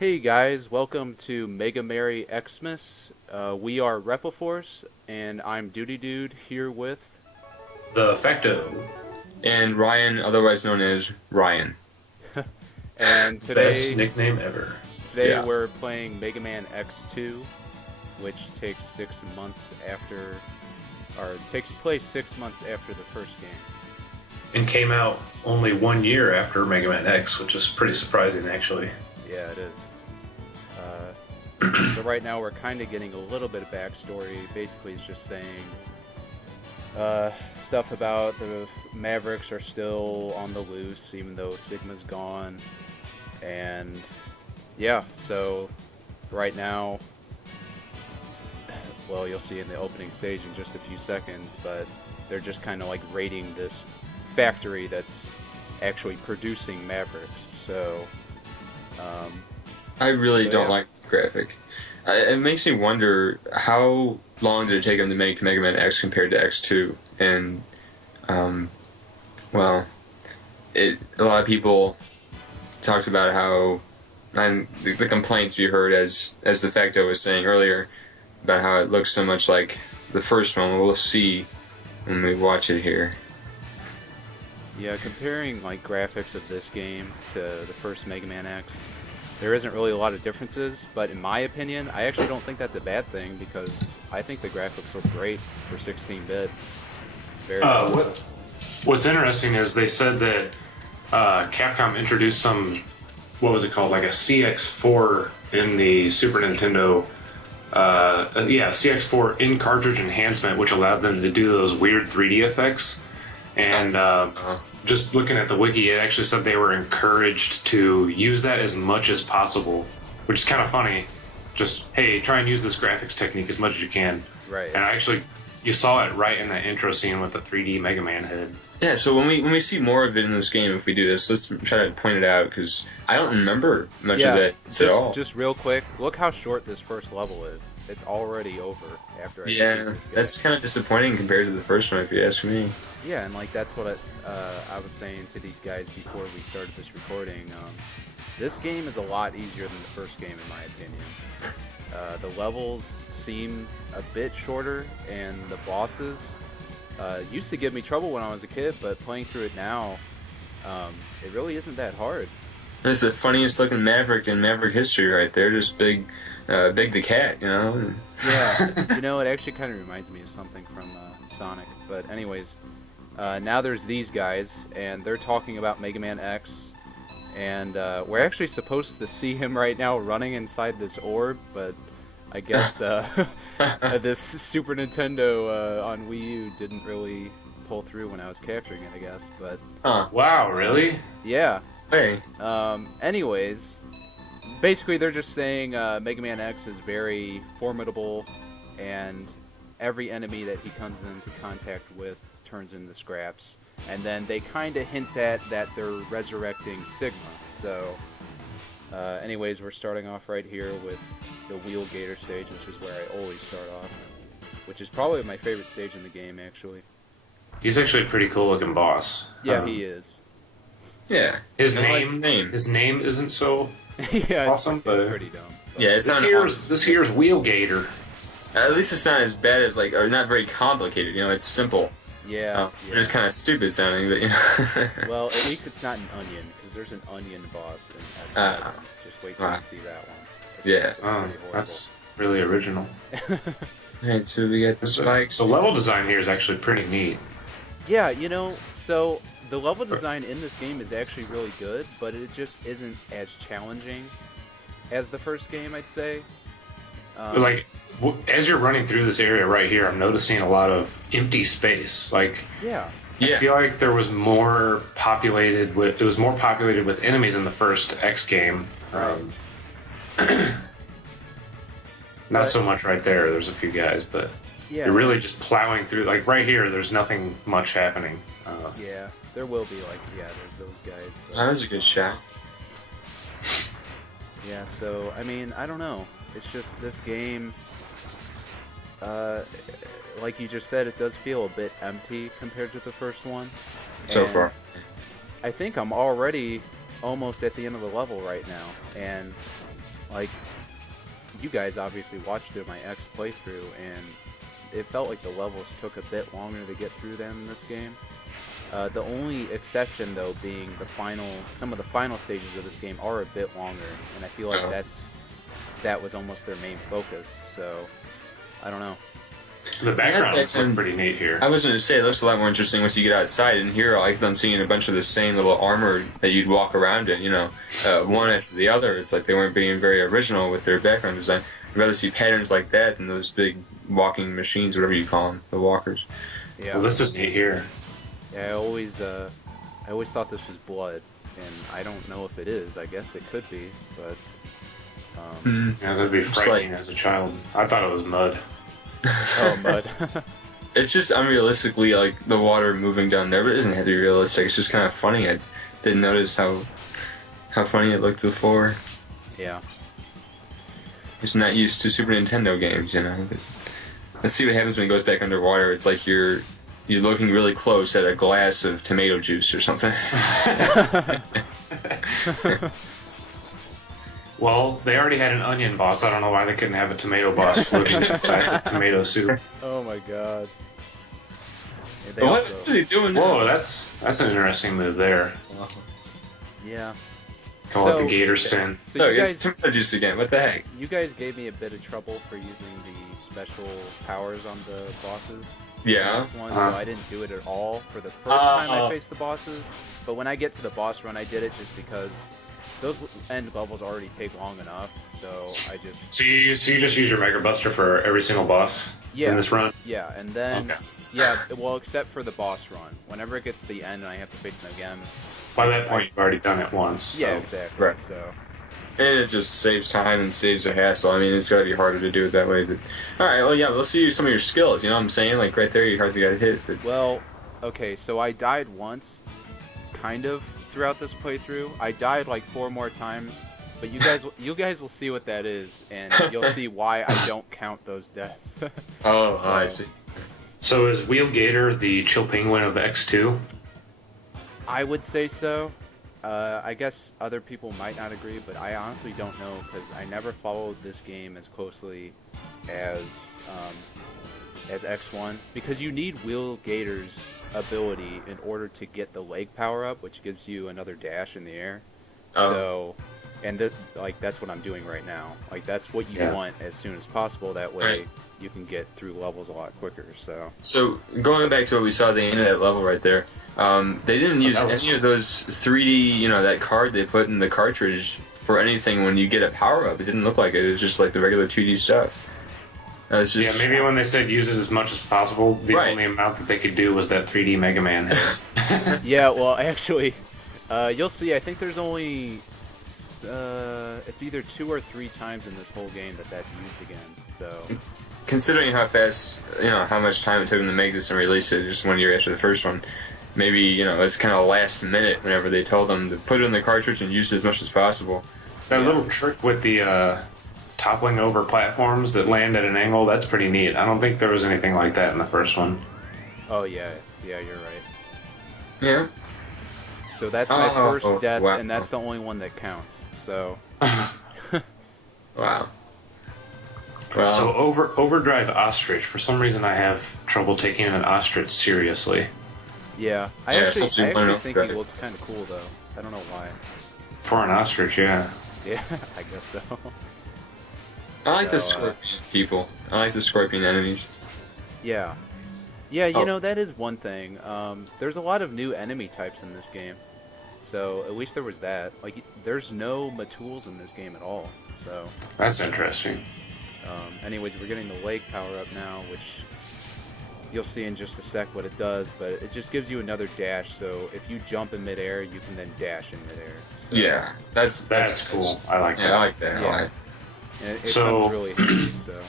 Hey guys, welcome to Mega Merry Xmas. We are Repliforce, and I'm Duty Dude here with... The Facto. And Ryan, otherwise known as Ryan. And Best today nickname ever. yeah. We're playing Mega Man X2, which takes 6 months after... or takes place 6 months after the first game. And came out only 1 year after Mega Man X, which is pretty surprising, actually. Yeah, it is. So right now we're kind of getting a little bit of backstory. Basically, it's just saying stuff about the Mavericks are still on the loose, even though Sigma's gone. And yeah, so right now, well, you'll see in the opening stage in just a few seconds, but they're just kind of like raiding this factory that's actually producing Mavericks. So I really don't like the graphic. It makes me wonder how long did it take them to make Mega Man X compared to X2? And, well, a lot of people talked about how, and the complaints you heard as the Facto was saying earlier, about how it looks so much like the first one. We'll see when we watch it here. Yeah, comparing like graphics of this game to the first Mega Man X, there isn't really a lot of differences, but in my opinion, I actually don't think that's a bad thing because I think the graphics look great for 16-bit. Very cool. What's interesting is they said that Capcom introduced some, what was it called, like a CX4 in the Super Nintendo. CX4 in-cartridge enhancement, which allowed them to do those weird 3D effects. And just looking at the wiki, it actually said they were encouraged to use that as much as possible, which is kind of funny. Just, hey, try and use this graphics technique as much as you can. Right. And you saw it right in that intro scene with the 3D Mega Man head. Yeah, so when we see more of it in this game, if we do this, let's try to point it out, because I don't remember much of that at all. Just real quick, look how short this first level is. It's already over after I beat this game. That's kind of disappointing compared to the first one, if you ask me. Yeah, and like that's what I was saying to these guys before we started this recording. This game is a lot easier than the first game, in my opinion. The levels seem a bit shorter, and the bosses used to give me trouble when I was a kid, but playing through it now, it really isn't that hard. That's the funniest looking Maverick in Maverick history right there, just Big the Cat, you know? Yeah, you know, it actually kind of reminds me of something from Sonic. But anyways, now there's these guys, and they're talking about Mega Man X, and we're actually supposed to see him right now running inside this orb, but I guess this Super Nintendo on Wii U didn't really pull through when I was capturing it, I guess. But Wow, really? yeah. Hey. Anyways, basically they're just saying Mega Man X is very formidable, and every enemy that he comes into contact with turns into scraps. And then they kind of hint at that they're resurrecting Sigma. So, anyways, we're starting off right here with the Wheel Gator stage, which is where I always start off. Which is probably my favorite stage in the game, actually. He's actually a pretty cool looking boss. Yeah, he is. Yeah. His name. name isn't so Yeah, awesome, it's but pretty dumb. But Yeah, it's this here's Wheel Gator. At least it's not as bad as, like, or not very complicated, you know, it's simple. Yeah. It's kind of stupid sounding, but, you know. Well, at least it's not an onion, because there's an onion boss in X. Just wait till you see that one. Yeah. That's really original. Alright, so we got the spikes. The level design here is actually pretty neat. Yeah, you know, so the level design in this game is actually really good, but it just isn't as challenging as the first game, I'd say. Like as you're running through this area right here, I'm noticing a lot of empty space. Like Yeah. Yeah. I feel like there was more populated with enemies in the first X game. Not so much right there. There's a few guys, but Yeah. you're really just plowing through. Like right here, there's nothing much happening. Yeah, there will be there's those guys. But, That was a good shot. yeah, so I mean, I don't know. It's just this game. Like you just said, it does feel a bit empty compared to the first one. So And far. I think I'm already almost at the end of the level right now, and like you guys obviously watched it my X playthrough, and it felt like the levels took a bit longer to get through them in this game. The only exception, though, being some of the final stages of this game are a bit longer, and I feel like that was almost their main focus. So I don't know. The backgrounds Yeah, look pretty neat here. I was going to say, it looks a lot more interesting once you get outside. And here, I kept on seeing a bunch of the same little armor that you'd walk around in, one after the other. It's like they weren't being very original with their background design. I'd rather see patterns like that than those big walking machines, whatever you call them, the walkers. Yeah. Well, this is neat here. Yeah, I always thought this was blood, and I don't know if it is. I guess it could be, but Yeah, that'd be frightening as a child. I thought it was mud. oh, mud. It's just unrealistically like the water moving down there, but it doesn't have to be realistic. It's just kind of funny. I didn't notice how funny it looked before. Yeah. Just not used to Super Nintendo games, But let's see what happens when it goes back underwater. It's like you're looking really close at a glass of tomato juice or something. Well, they already had an onion boss. I don't know why they couldn't have a tomato boss floating in a glass of tomato soup. Oh my god. Yeah, they What also- are they doing now? Whoa, that's an interesting move there. Yeah. Call it So- the gator spin. So Look, you it's guys, tomato juice again. What the heck? you guys gave me a bit of trouble for using the special powers on the bosses. Yeah. This one, Uh-huh. so I didn't do it at all for the first time Oh. I faced the bosses. But when I get to the boss run, I did it just because those end levels already take long enough. So I just So you just use your Mega Buster for every single boss Yeah. in this run? yeah, and then Okay. yeah, well, except for the boss run. Whenever it gets to the end and I have to face them again. By that point, you've already done it once. So. Yeah, exactly. Right. So And it just saves time and saves a hassle. I mean, it's got to be harder to do it that way. But all right, well, yeah, let's see some of your skills. You know what I'm saying? Like right there, you hardly got to hit. But well, okay, so I died once, kind of throughout this playthrough. I died like 4 more times, but you guys will see what that is, and you'll see why I don't count those deaths. I see. So is Wheel Gator the Chill Penguin of X2? I would say so. I guess other people might not agree, but I honestly don't know because I never followed this game as closely as X1 because you need Wheel Gator's ability in order to get the leg power up, which gives you another dash in the air. Oh. So, and that's what I'm doing right now. Like that's what you want as soon as possible. That way Right. you can get through levels a lot quicker. So going back to what we saw at the end of that level right there, they didn't use that was any of those 3D, that card they put in the cartridge for anything when you get a power up. It didn't look like it. It was just like the regular 2D stuff. It's just, Yeah, maybe when they said use it as much as possible, the Right. only amount that they could do was that 3D Mega Man head. Yeah, well, actually, you'll see. I think there's only it's either 2 or 3 times in this whole game that's used again. So considering how fast, how much time it took them to make this and release it just 1 year after the first one, maybe, it's kind of last minute whenever they told them to put it in the cartridge and use it as much as possible. That little trick with the toppling over platforms that land at an angle, that's pretty neat. I don't think there was anything like that in the first one. oh yeah, you're right. Yeah. So that's my first death, wow. and that's the only one that counts. So Wow. Well, So Overdrive Ostrich, for some reason I have trouble taking an ostrich seriously. yeah, I Yeah, actually something I know think he about it. looks kind of cool though. I don't know why. For an ostrich, yeah. Yeah, I guess so. I like the so, scorpion people. I like the scorpion enemies. Yeah. Yeah, you Oh. know, that is one thing. There's a lot of new enemy types in this game. So, at least there was that. Like, there's no Matools in this game at all. So, That's interesting. Anyways, we're getting the leg power up now, which you'll see in just a sec what it does, but it just gives you another dash, so if you jump in midair, you can then dash in midair. So, Yeah, that's cool. I like that. Yeah, I like that. Yeah. And it So- comes really handy, so.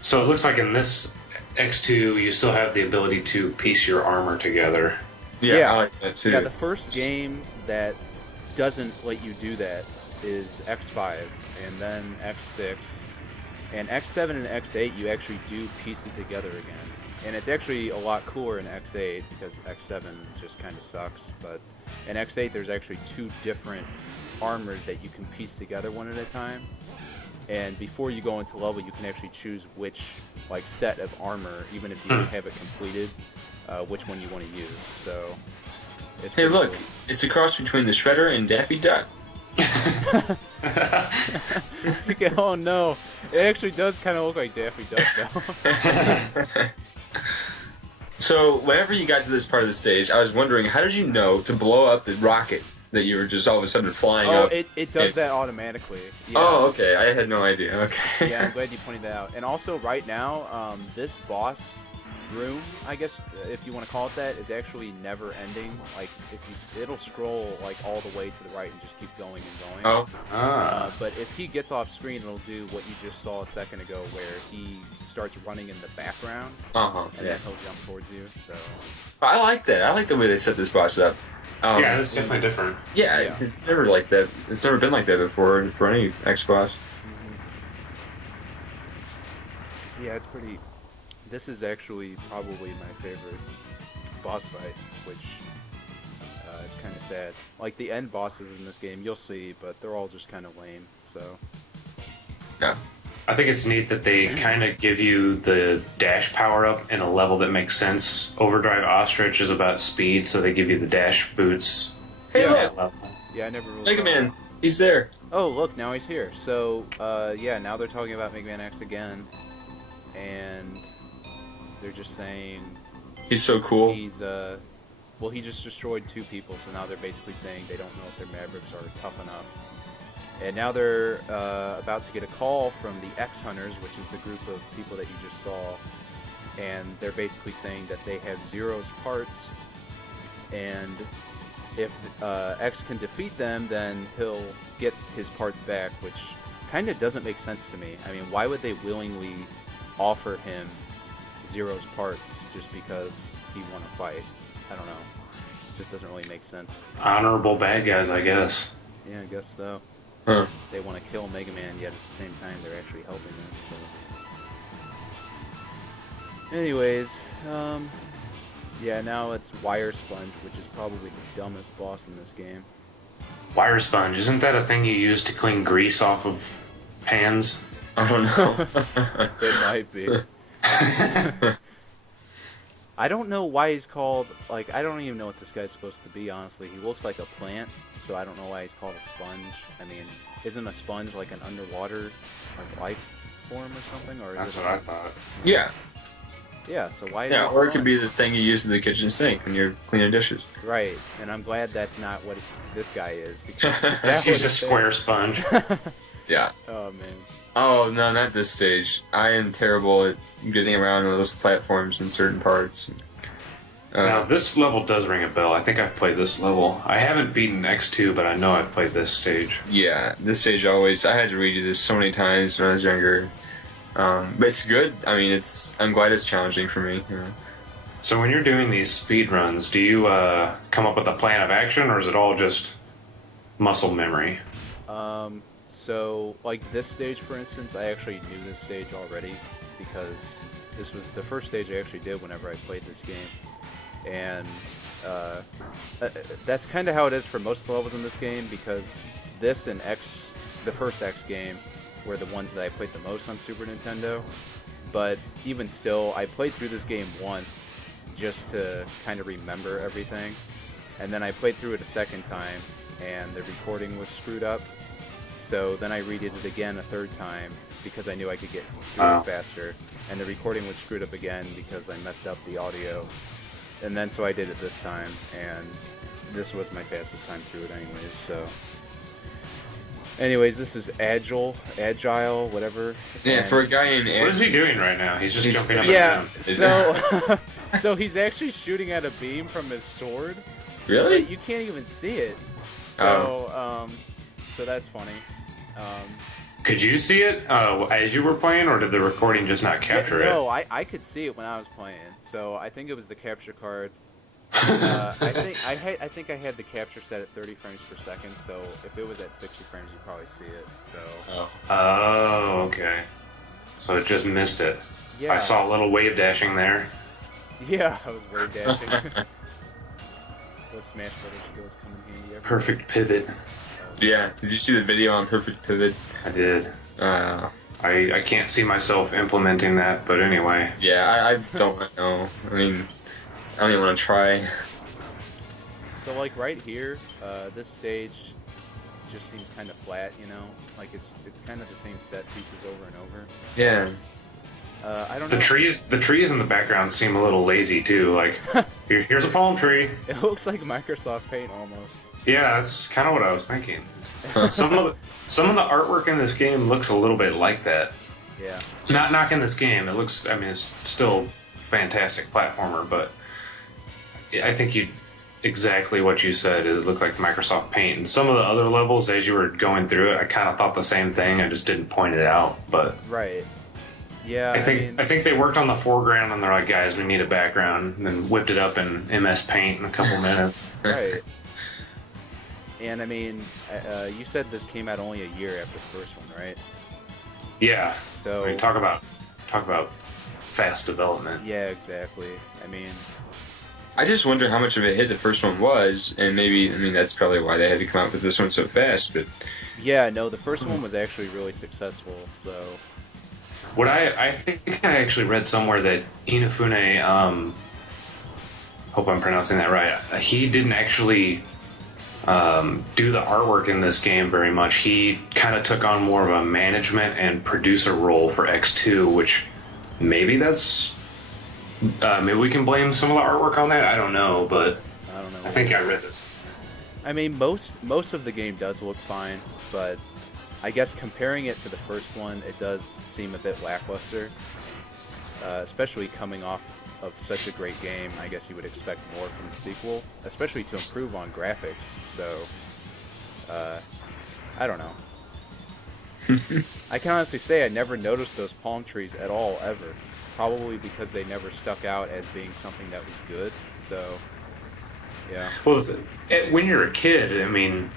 So it looks like in this X2, you still have the ability to piece your armor together. Yeah, Yeah. I like that too. Yeah, the first game that doesn't let you do that is X5, and then X6, and X7 and X8 you actually do piece it together again. And it's actually a lot cooler in X8 because X7 just kind of sucks, but in X8 there's actually 2 different armors that you can piece together one at a time. And before you go into level, you can actually choose which like set of armor, even if you don't have it completed, which one you want to use. So, it's Hey, pretty look, cool. it's a cross between the Shredder and Daffy Duck. Oh no, it actually does kind of look like Daffy Duck though. So, whenever you got to this part of the stage, I was wondering, how did you know to blow up the rocket that you were just all of a sudden flying Oh, up? it does that automatically. Yeah. Oh, okay. I had no idea. Okay. Yeah, I'm glad you pointed that out. And also, right now, this boss room, I guess if you want to call it that, is actually never ending. Like, it'll scroll like all the way to the right and just keep going and going. Oh. But if he gets off screen, it'll do what you just saw a second ago, where he starts running in the background, Uh-huh. and Yeah. then he'll jump towards you. So I like that. I like the way they set this boss up. Yeah, that's definitely different. Yeah, Yeah. it's never like that. It's never been like that before for any X boss. yeah, it's pretty. This is actually probably my favorite boss fight, which is kind of sad. Like the end bosses in this game, you'll see, but they're all just kind of lame. So Yeah. I think it's neat that they kind of give you the dash power up in a level that makes sense. Overdrive Ostrich is about speed, so they give you the dash boots. Hey, Yeah. look, at level. yeah, I never really. Mega thought- Man, he's there. Oh, look, now he's here. So yeah, now they're talking about Mega Man X again, and they're just saying He's so cool. he's well, he just destroyed 2 people, so now they're basically saying they don't know if their Mavericks are tough enough. And now they're about to get a call from the X Hunters, which is the group of people that you just saw, and they're basically saying that they have Zero's parts, and if X can defeat them, then he'll get his parts back, which kind of doesn't make sense to me. I mean, why would they willingly offer him Zero's parts just because he won a fight? I don't know. It just doesn't really make sense. Honorable bad guys, I guess. Yeah, I guess so. Huh. They want to kill Mega Man, yet at the same time they're actually helping him. So. Anyways, yeah, now it's Wire Sponge, which is probably the dumbest boss in this game. Wire sponge, isn't that a thing you use to clean grease off of pans? I don't know. It might be. I don't know why he's called, like, I don't even know what this guy's supposed to be, honestly. He looks like a plant, so I don't know why he's called a sponge. I mean, isn't a sponge like an underwater, like, life form or something? Or is That's it what I thought. Yeah. Yeah, so why is Yeah, it or it could sponge? be the thing you use in the kitchen sink when you're cleaning dishes. Right, and I'm glad that's not what this guy is, because that He's was a square sponge. Yeah. Oh, man. Oh, no, not this stage. I am terrible at getting around on those platforms in certain parts. Now, this level does ring a bell. I think I've played this level. I haven't beaten X2, but I know I've played this stage. Yeah, this stage always. I had to redo this so many times when I was younger. But it's good. I mean, I'm glad it's challenging for me. You know. So when you're doing these speed runs, do you come up with a plan of action, or is it all just muscle memory? So, like this stage, for instance, I actually knew this stage already, because this was the first stage I actually did whenever I played this game. And that's kind of how it is for most of the levels in this game, because this and the first X game, were the ones that I played the most on Super Nintendo. But even still, I played through this game once just to kind of remember everything. And then I played through it a second time, and the recording was screwed up. So then I redid it again a third time because I knew I could get through it faster. And the recording was screwed up again because I messed up the audio. And then so I did it this time, and this was my fastest time through it anyways, so. Anyways, this is agile, whatever. Yeah, and- for a guy in What is he doing right now? He's just He's- jumping up Yeah, and down. so so he's actually shooting at a beam from his sword. Really? But you can't even see it. So so that's funny. Could you see it as you were playing, or did the recording just not capture it? No, I could see it when I was playing. So I think it was the capture card. I think I had the capture set at 30 frames per second. So if it was at 60 frames, you'd probably see it. So Oh, okay. So it just missed it. yeah, I saw a little wave dashing there. Yeah, I was wave dashing. Those Smash Brothers skills come in handy. Perfect pivot. Yeah. Did you see the video on Perfect Pivot? I did. Uh, I can't see myself implementing that, but anyway. yeah, I don't know. I mean, I don't even want to try. So like right here, this stage just seems kind of flat, you know? Like it's kind of the same set pieces over and over. Yeah. I don't know. The trees in the background seem a little lazy too. Like, here's a palm tree. It looks like Microsoft Paint almost. Yeah, that's kind of what I was thinking. Some of the artwork in this game looks a little bit like that. Yeah. Not knocking this game. It looks. I mean, it's still fantastic platformer, but I think you exactly what you said. It looked like Microsoft Paint. And some of the other levels, as you were going through it, I kind of thought the same thing. I just didn't point it out. But Right. Yeah. I think mean, I think they worked on the foreground and they're like, guys, we need a background, and then whipped it up in MS Paint in a couple minutes. right. And I mean, you said this came out only a year after the first one, right? Yeah. So I mean, talk about fast development. yeah, exactly. I mean, I just wonder how much of a hit the first one was, and maybe, I mean, that's probably why they had to come out with this one so fast, but... yeah, no, the first one was actually really successful. So What I think I actually read somewhere that Inafune, hope I'm pronouncing that right. He didn't actually do the artwork in this game very much. He kind of took on more of a management and producer role for X2, which maybe that's maybe we can blame some of the artwork on that. I don't know, but I don't know. I think I read this. I mean, most of the game does look fine, but I guess comparing it to the first one, it does seem a bit lackluster. Especially coming off of such a great game, I guess you would expect more from the sequel, especially to improve on graphics. So, I don't know. I can honestly say I never noticed those palm trees at all, ever. Probably because they never stuck out as being something that was good. So, yeah. Well, when you're a kid, I mean,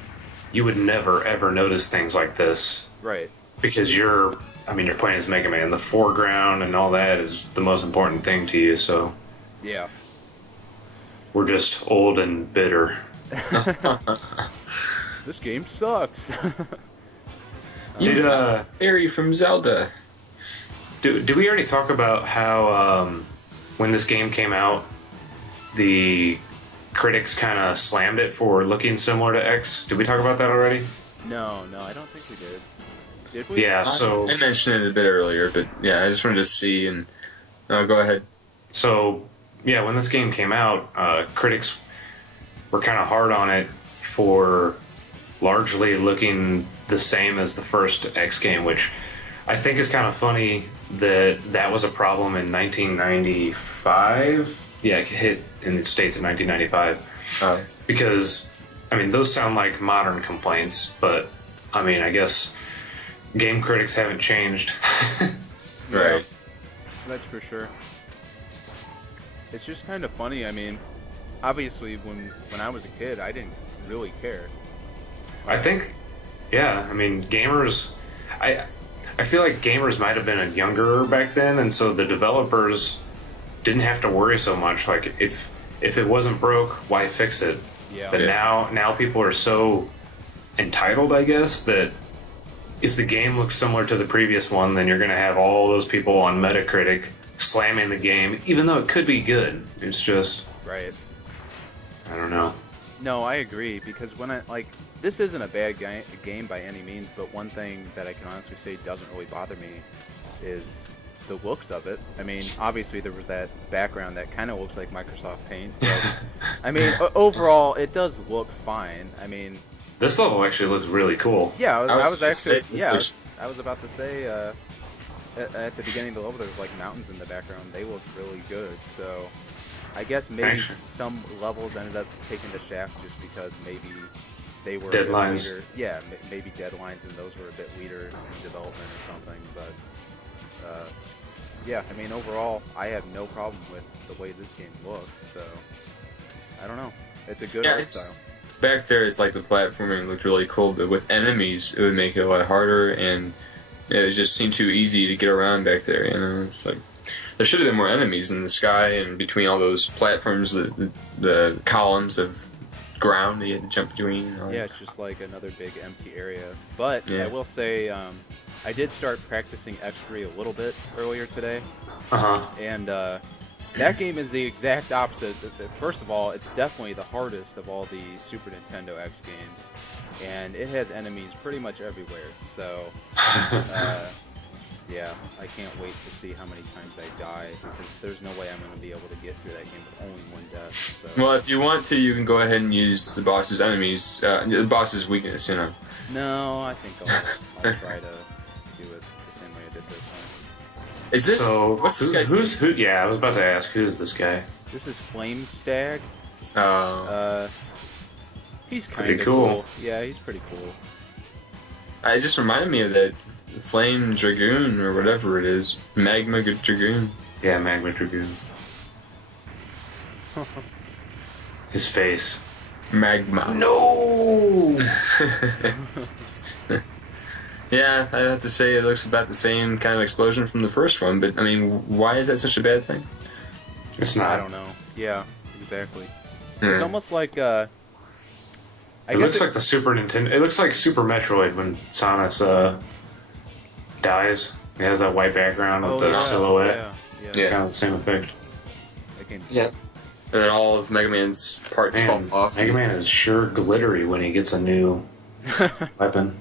you would never ever notice things like this Right. because you're playing as Mega Man. The foreground and all that is the most important thing to you. So Yeah. we're just old and bitter. This game sucks. Did Barry from Zelda. Did we already talk about how when this game came out, the critics kind of slammed it for looking similar to X? Did we talk about that already? No, I don't think we did. Did we? Yeah. So I mentioned it a bit earlier, but yeah, I just wanted to see, and go ahead. So, yeah, when this game came out, critics were kind of hard on it for largely looking the same as the first X game, which I think is kind of funny that was a problem in 1995. Yeah, it hit in the States in 1995. Because, I mean, those sound like modern complaints, but, I mean, I guess game critics haven't changed. Right. That's for sure. It's just kind of funny. I mean, obviously, when I was a kid, I didn't really care. I think, yeah. I mean, gamers. I feel like gamers might have been younger back then, and so the developers didn't have to worry so much. Like, if it wasn't broke, why fix it? Yeah. But now people are so entitled, I guess, that if the game looks similar to the previous one, then you're going to have all those people on Metacritic slamming the game, even though it could be good. It's just, Right. I don't know. No, I agree, because when this isn't a bad game by any means, but one thing that I can honestly say doesn't really bother me is the looks of it. I mean, obviously there was that background that kind of looks like Microsoft Paint, but I mean, overall, it does look fine. I mean, This level actually looks really cool. Yeah, I was actually looks- I was about to say at the beginning of the level there's like mountains in the background. They look really good. So I guess maybe Actually. some levels ended up taking the shaft just because maybe they were Deadlines. A bit later. Yeah, maybe deadlines and those were a bit later in development or something. But yeah, I mean overall I have no problem with the way this game looks. So I don't know. It's a good art style. Back there, it's like the platforming looked really cool, but with enemies, it would make it a lot harder, and it just seemed too easy to get around back there. You know, it's like there should have been more enemies in the sky and between all those platforms, the columns of ground that you had to jump between. And all Yeah, that. it's just like another big empty area. But Yeah. I will say, I did start practicing X3 a little bit earlier today, and that game is the exact opposite. First of all, it's definitely the hardest of all the Super Nintendo X games, and it has enemies pretty much everywhere. So, yeah, I can't wait to see how many times I die, because there's no way I'm going to be able to get through that game with only one death. So. Well, if you want to, you can go ahead and use the boss's enemies, the boss's weakness. You know. No, I think I'll try to do it the same way I did this one. Is this what's this guy's who's who? Yeah, I was about to ask, who is this guy? This is Flame Stag. name? He's kind Pretty of cool. Yeah, he's pretty cool. It just reminded me of that Flame Dragoon or whatever it is, Magma Dragoon. Yeah, Magma Dragoon. His face. Magma. No. Yeah, I'd have to say it looks about the same kind of explosion from the first one, but I mean, why is that such a bad thing? It's I not. don't know. Yeah, exactly. Hmm. It's almost like I It guess looks like the Super Nintendo. It looks like Super Metroid when Samus dies. It has that white background with the silhouette. Yeah. Kind of the same effect. That game- Yeah. And then all of Mega Man's parts Man, fall off. Mega Man is sure glittery when he gets a new weapon.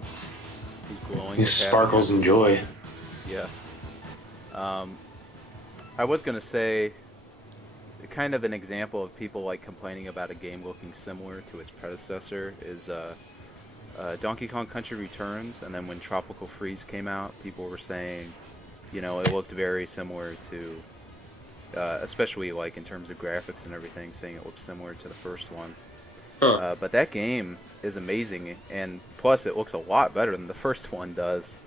He's glowing. He with sparkles in joy. Yes. I was gonna say, kind of an example of people like complaining about a game looking similar to its predecessor is Donkey Kong Country Returns, and then when Tropical Freeze came out, people were saying, you know, it looked very similar to, especially like in terms of graphics and everything, saying it looked similar to the first one. Huh. But that game is amazing, and plus it looks a lot better than the first one does.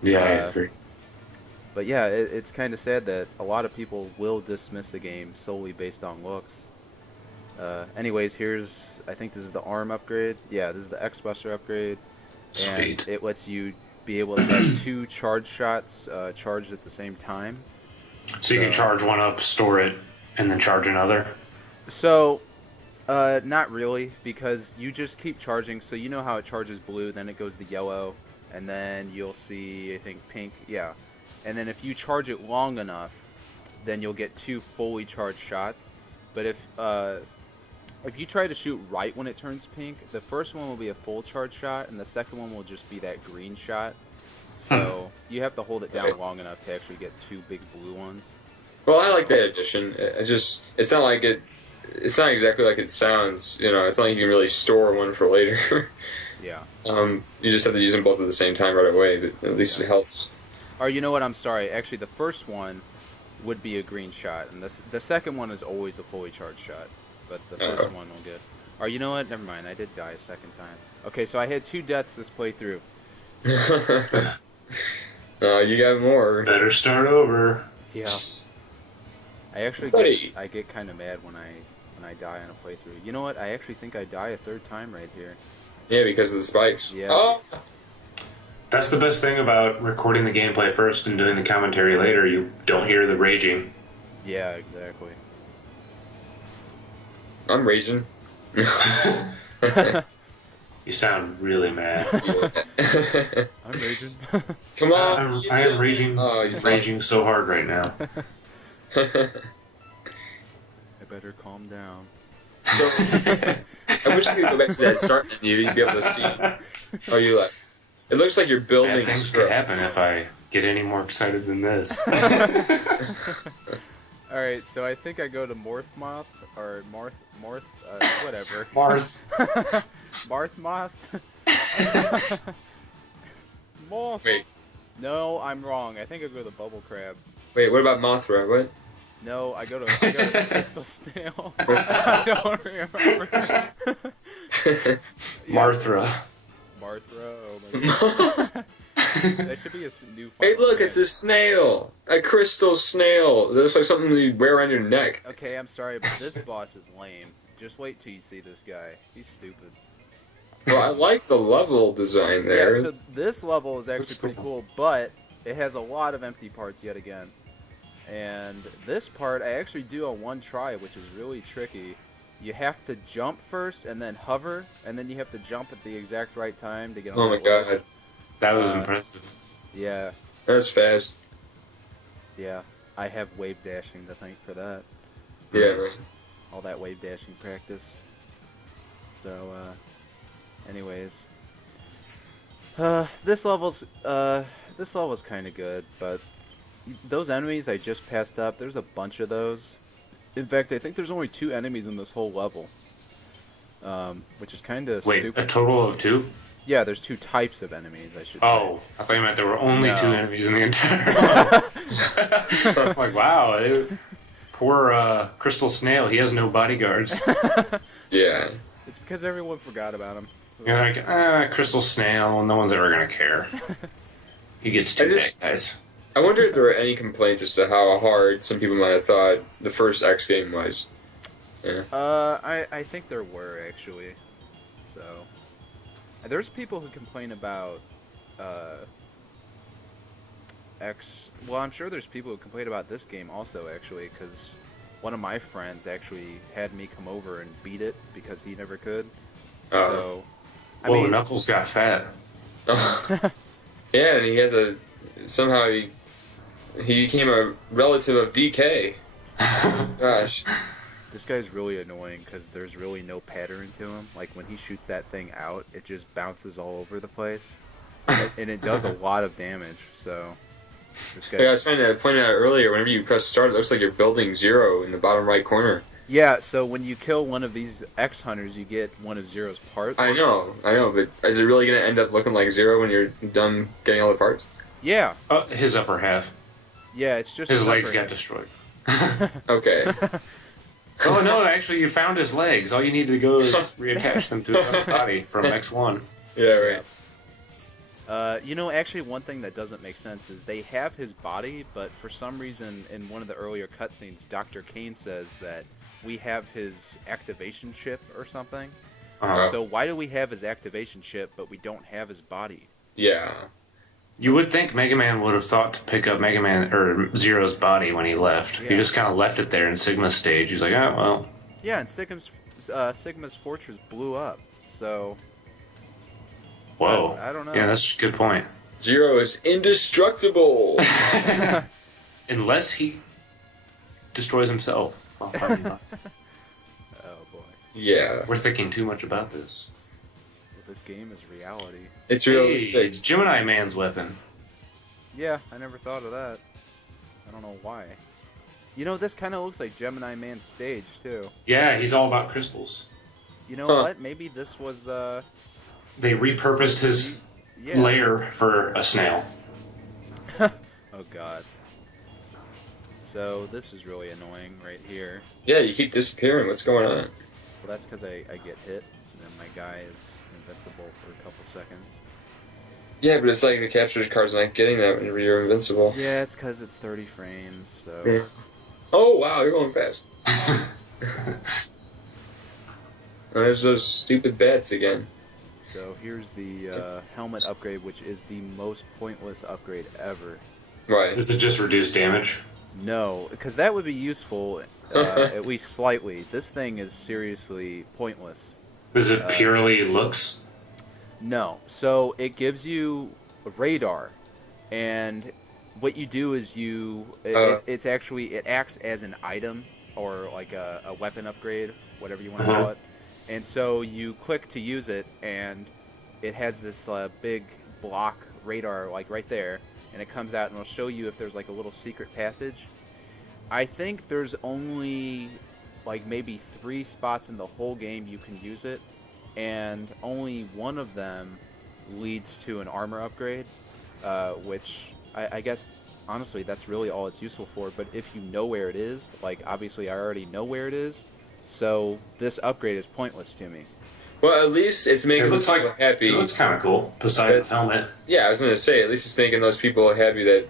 Yeah, I agree. But yeah, it's kind of sad that a lot of people will dismiss the game solely based on looks. Anyways, I think this is the ARM upgrade. Yeah, this is the X-Buster upgrade. And Sweet. it lets you be able to get 2 charge shots charged at the same time. So you can charge one up, store it, and then charge another. So, not really, because you just keep charging. So you know how it charges blue, then it goes to yellow, and then you'll see, I think, pink. Yeah. And then if you charge it long enough, then you'll get 2 fully charged shots. But if you try to shoot right when it turns pink, the first one will be a full charge shot, and the second one will just be that green shot. So you have to hold it down long enough to actually get 2 big blue ones. Well, I like that addition. It's not like it's not exactly like it sounds. You know, it's not like you can really store one for later. Yeah. You just have to use them both at the same time right away. But at least it helps. Or you know what? I'm sorry. Actually, the first one would be a green shot, and the second one is always a fully charged shot. But the first one will get. Or you know what? Never mind. I did die a second time. Okay, so I had 2 deaths this playthrough. You got more. Better start over. Yeah. I actually Buddy. get kind of mad when I die on a playthrough. You know what? I actually think I die a 3rd time right here. Yeah, because of the spikes. Yeah. Oh. That's the best thing about recording the gameplay first and doing the commentary later. You don't hear the raging. Yeah, exactly. I'm raging. You sound really mad. I'm raging. Come on. I am raging. Oh, you raging so hard right now. I better calm down. So, I wish I could go back to that start menu to be able to see. Oh, you left. It looks like you're building. Bad things could happen if I get any more excited than this. Alright, so I think I go to Morth, or Marth, whatever. Marth. Marthmoth? Moth. Wait, No, I'm wrong. I think I go to bubble crab. what about Mothra? What? No, I go to crystal snail. I don't remember. Marthra. Marthra. Oh my god. That should be his new. Hey, final look, name. it's a snail. A crystal snail. That looks like something you wear around your neck. Okay, I'm sorry, but this boss is lame. Just wait till you see this guy. He's stupid. Well, I like the level design there. Yeah, so this level is actually pretty cool, but it has a lot of empty parts yet again. And this part I actually do on one try, which is really tricky. You have to jump first and then hover, and then you have to jump at the exact right time to get on Oh the my level. god, That was impressive. Yeah, that's fast. yeah. I have wave dashing to thank for that. Yeah, right. All that wave dashing practice. So, anyways. This level's kind of good, but those enemies I just passed up, there's a bunch of those. In fact, I think there's only 2 enemies in this whole level. Which is kind of Wait, stupid. a total of 2? Yeah, there's 2 types of enemies, I should Oh, I thought you meant there were only No. 2 enemies in the entire. I'm like, wow, poor Crystal Snail. He has no bodyguards. Yeah. It's because everyone forgot about him. You're like, Crystal Snail. No one's ever gonna care. He gets 2 bad guys. I wonder if there were any complaints as to how hard some people might have thought the first X game was. Yeah. I think there were, actually. So, there's people who complain about, well, I'm sure there's people who complain about this game also, actually, because one of my friends actually had me come over and beat it because he never could. So, I Whoa, mean, Knuckles got fat. Yeah, and he has somehow he became a relative of DK. Gosh. this guy's really annoying because there's really no pattern to him. Like, when he shoots that thing out, it just bounces all over the place. And it does a lot of damage, so... This guy... Like I was trying to point out earlier, whenever you press start, it looks like you're building 0 in the bottom right corner. Yeah, so when you kill one of these X hunters, you get one of Zero's parts. I know, but is it really going to end up looking like 0 when you're done getting all the parts? Yeah, His upper half. yeah, it's just His an legs upper- got destroyed. Okay. Oh no, actually you found his legs. All you need to go is reattach them to his upper body from X1. Yeah, right. Actually, one thing that doesn't make sense is they have his body, but for some reason, in one of the earlier cutscenes, Dr. Kane says that we have his activation chip or something. Uh-huh. So why do we have his activation chip, but we don't have his body? Yeah. You would think Mega Man would have thought to pick up Mega Man or Zero's body when he left. Yeah. He just kind of left it there in Sigma's stage. He's like, oh well. Yeah, and Sigma's fortress blew up, so... Whoa. I don't know. Yeah, that's a good point. 0 is indestructible. Unless he destroys himself. Well, probably not. Oh, boy. Yeah. We're thinking too much about this. Well, this game is reality. It's Hey, realistic. it's Gemini Man's weapon. Yeah, I never thought of that. I don't know why. This kind of looks like Gemini Man's stage, too. Yeah, he's all about crystals. You know Huh. what? Maybe this was, They repurposed his yeah. lair for a snail. Oh, God. So, this is really annoying right here. Yeah, you keep disappearing. What's going on? Well, that's because I get hit, and then my guy is invincible for a couple seconds. Yeah, but it's like the capture card's not getting that whenever you're invincible. Yeah, it's because it's 30 frames, so... Yeah. Oh, wow, you're going fast. There's those stupid bats again. So, here's the helmet upgrade, which is the most pointless upgrade ever. Right. Does it just reduce damage? No, because that would be useful, at least slightly. This thing is seriously pointless. Is it purely looks? No. So it gives you a radar, and what you do is it acts as an item or like a weapon upgrade, whatever you want to call it. And so you click to use it, and it has this big block radar like right there, and it comes out and it'll show you if there's like a little secret passage. I think there's only like maybe 3 spots in the whole game you can use it, and only one of them leads to an armor upgrade, which I guess honestly that's really all it's useful for. But if you know where it is, like obviously I already know where it is, so this upgrade is pointless to me. Well, at least it's making It looks people like happy. It looks kind of cool. Poseidon's helmet. Yeah, I was gonna say, at least it's making those people happy that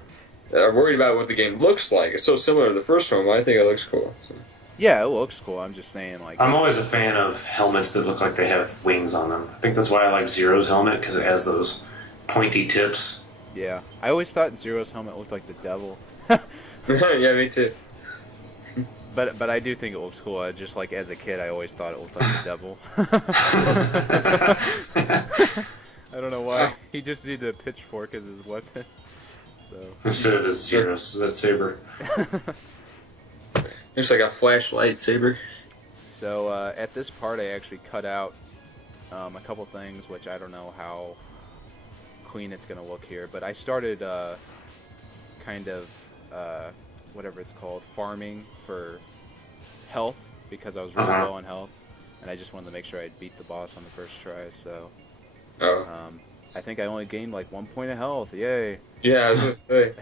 are worried about what the game looks like. It's so similar to the first one, but I think it looks cool. So. Yeah, it looks cool. I'm just saying, like, I'm always a fan of helmets that look like they have wings on them. I think that's why I like Zero's helmet, because it has those pointy tips. yeah. I always thought Zero's helmet looked like the devil. Yeah, me too. But I do think it looks cool. Just like as a kid, I always thought it looked like the devil. I don't know why. He just needed a pitchfork as his weapon. So Instead of his Zero's that saber. Looks like a flashlight saber. So at this part, I actually cut out a couple things, which I don't know how clean it's gonna look here. But I started kind of whatever it's called, farming for health because I was really low on health, and I just wanted to make sure I'd beat the boss on the first try. So I think I only gained like 1 point of health. Yay! Yeah, I was gonna say.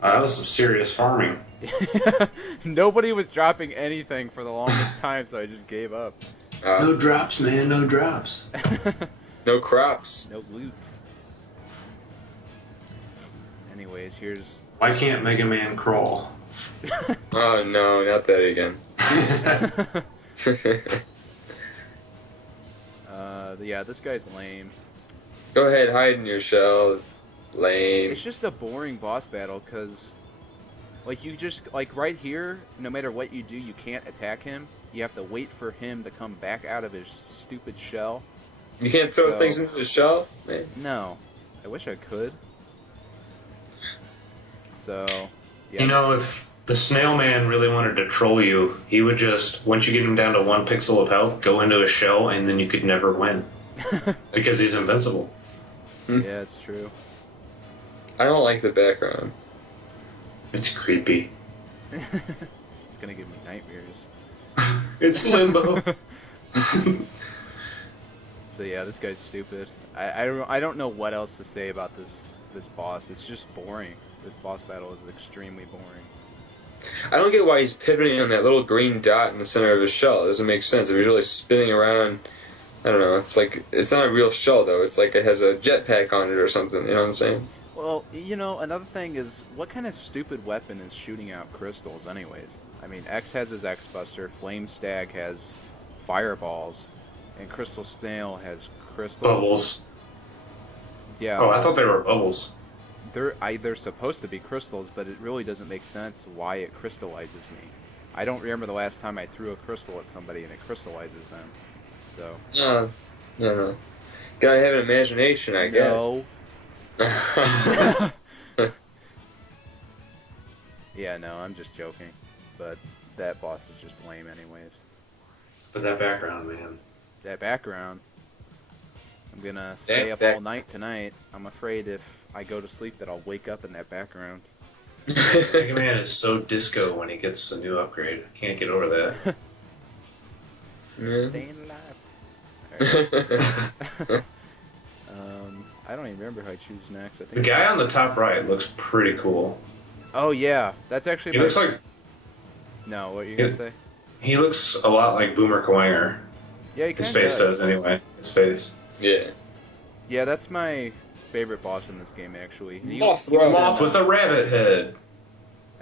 That was some serious farming. Nobody was dropping anything for the longest time, so I just gave up. No drops, man. No drops. No crops. No loot. Anyways, here's... Why can't Mega Man crawl? Oh no, not that again. Yeah, this guy's lame. Go ahead, hide in your shell. Lame. It's just a boring boss battle, because... Like, you just... Like, right here, no matter what you do, you can't attack him. You have to wait for him to come back out of his stupid shell. You can't throw things into the shell? Man. No. I wish I could. So... Yeah. You know, if the snail man really wanted to troll you, he would just, once you get him down to 1 pixel of health, go into a shell, and then you could never win. Because he's invincible. Yeah, it's true. I don't like the background. It's creepy. It's gonna give me nightmares. It's limbo. So yeah, this guy's stupid. I don't know what else to say about this boss. It's just boring. This boss battle is extremely boring. I don't get why he's pivoting on that little green dot in the center of his shell. It doesn't make sense. If he's really spinning around, I don't know. It's like, it's not a real shell though. It's like it has a jetpack on it or something. You know what I'm saying? Well, you know, another thing is, what kind of stupid weapon is shooting out crystals anyways? I mean, X has his X-Buster, Flame Stag has fireballs, and Crystal Snail has crystals. Bubbles. Yeah. Oh, I thought they were bubbles. They're supposed to be crystals, but it really doesn't make sense why it crystallizes me. I don't remember the last time I threw a crystal at somebody and it crystallizes them. So. No. Gotta have an imagination, I guess. No. Yeah, no, I'm just joking. But that boss is just lame anyways. But that background, man. That background. I'm gonna stay up all night tonight. I'm afraid if I go to sleep that I'll wake up in that background. Mega Man is so disco when he gets a new upgrade. I can't get over that. Staying alive. Alright. I don't even remember who I choose next. I think The guy on the top right looks pretty cool. Oh yeah, that's actually. He looks like No, what are you gonna say? he looks a lot like Boomer Kuwanger. Yeah, he His kinda face does anyway. His face. Yeah. Yeah, that's my favorite boss in this game actually. Moth with a rabbit head.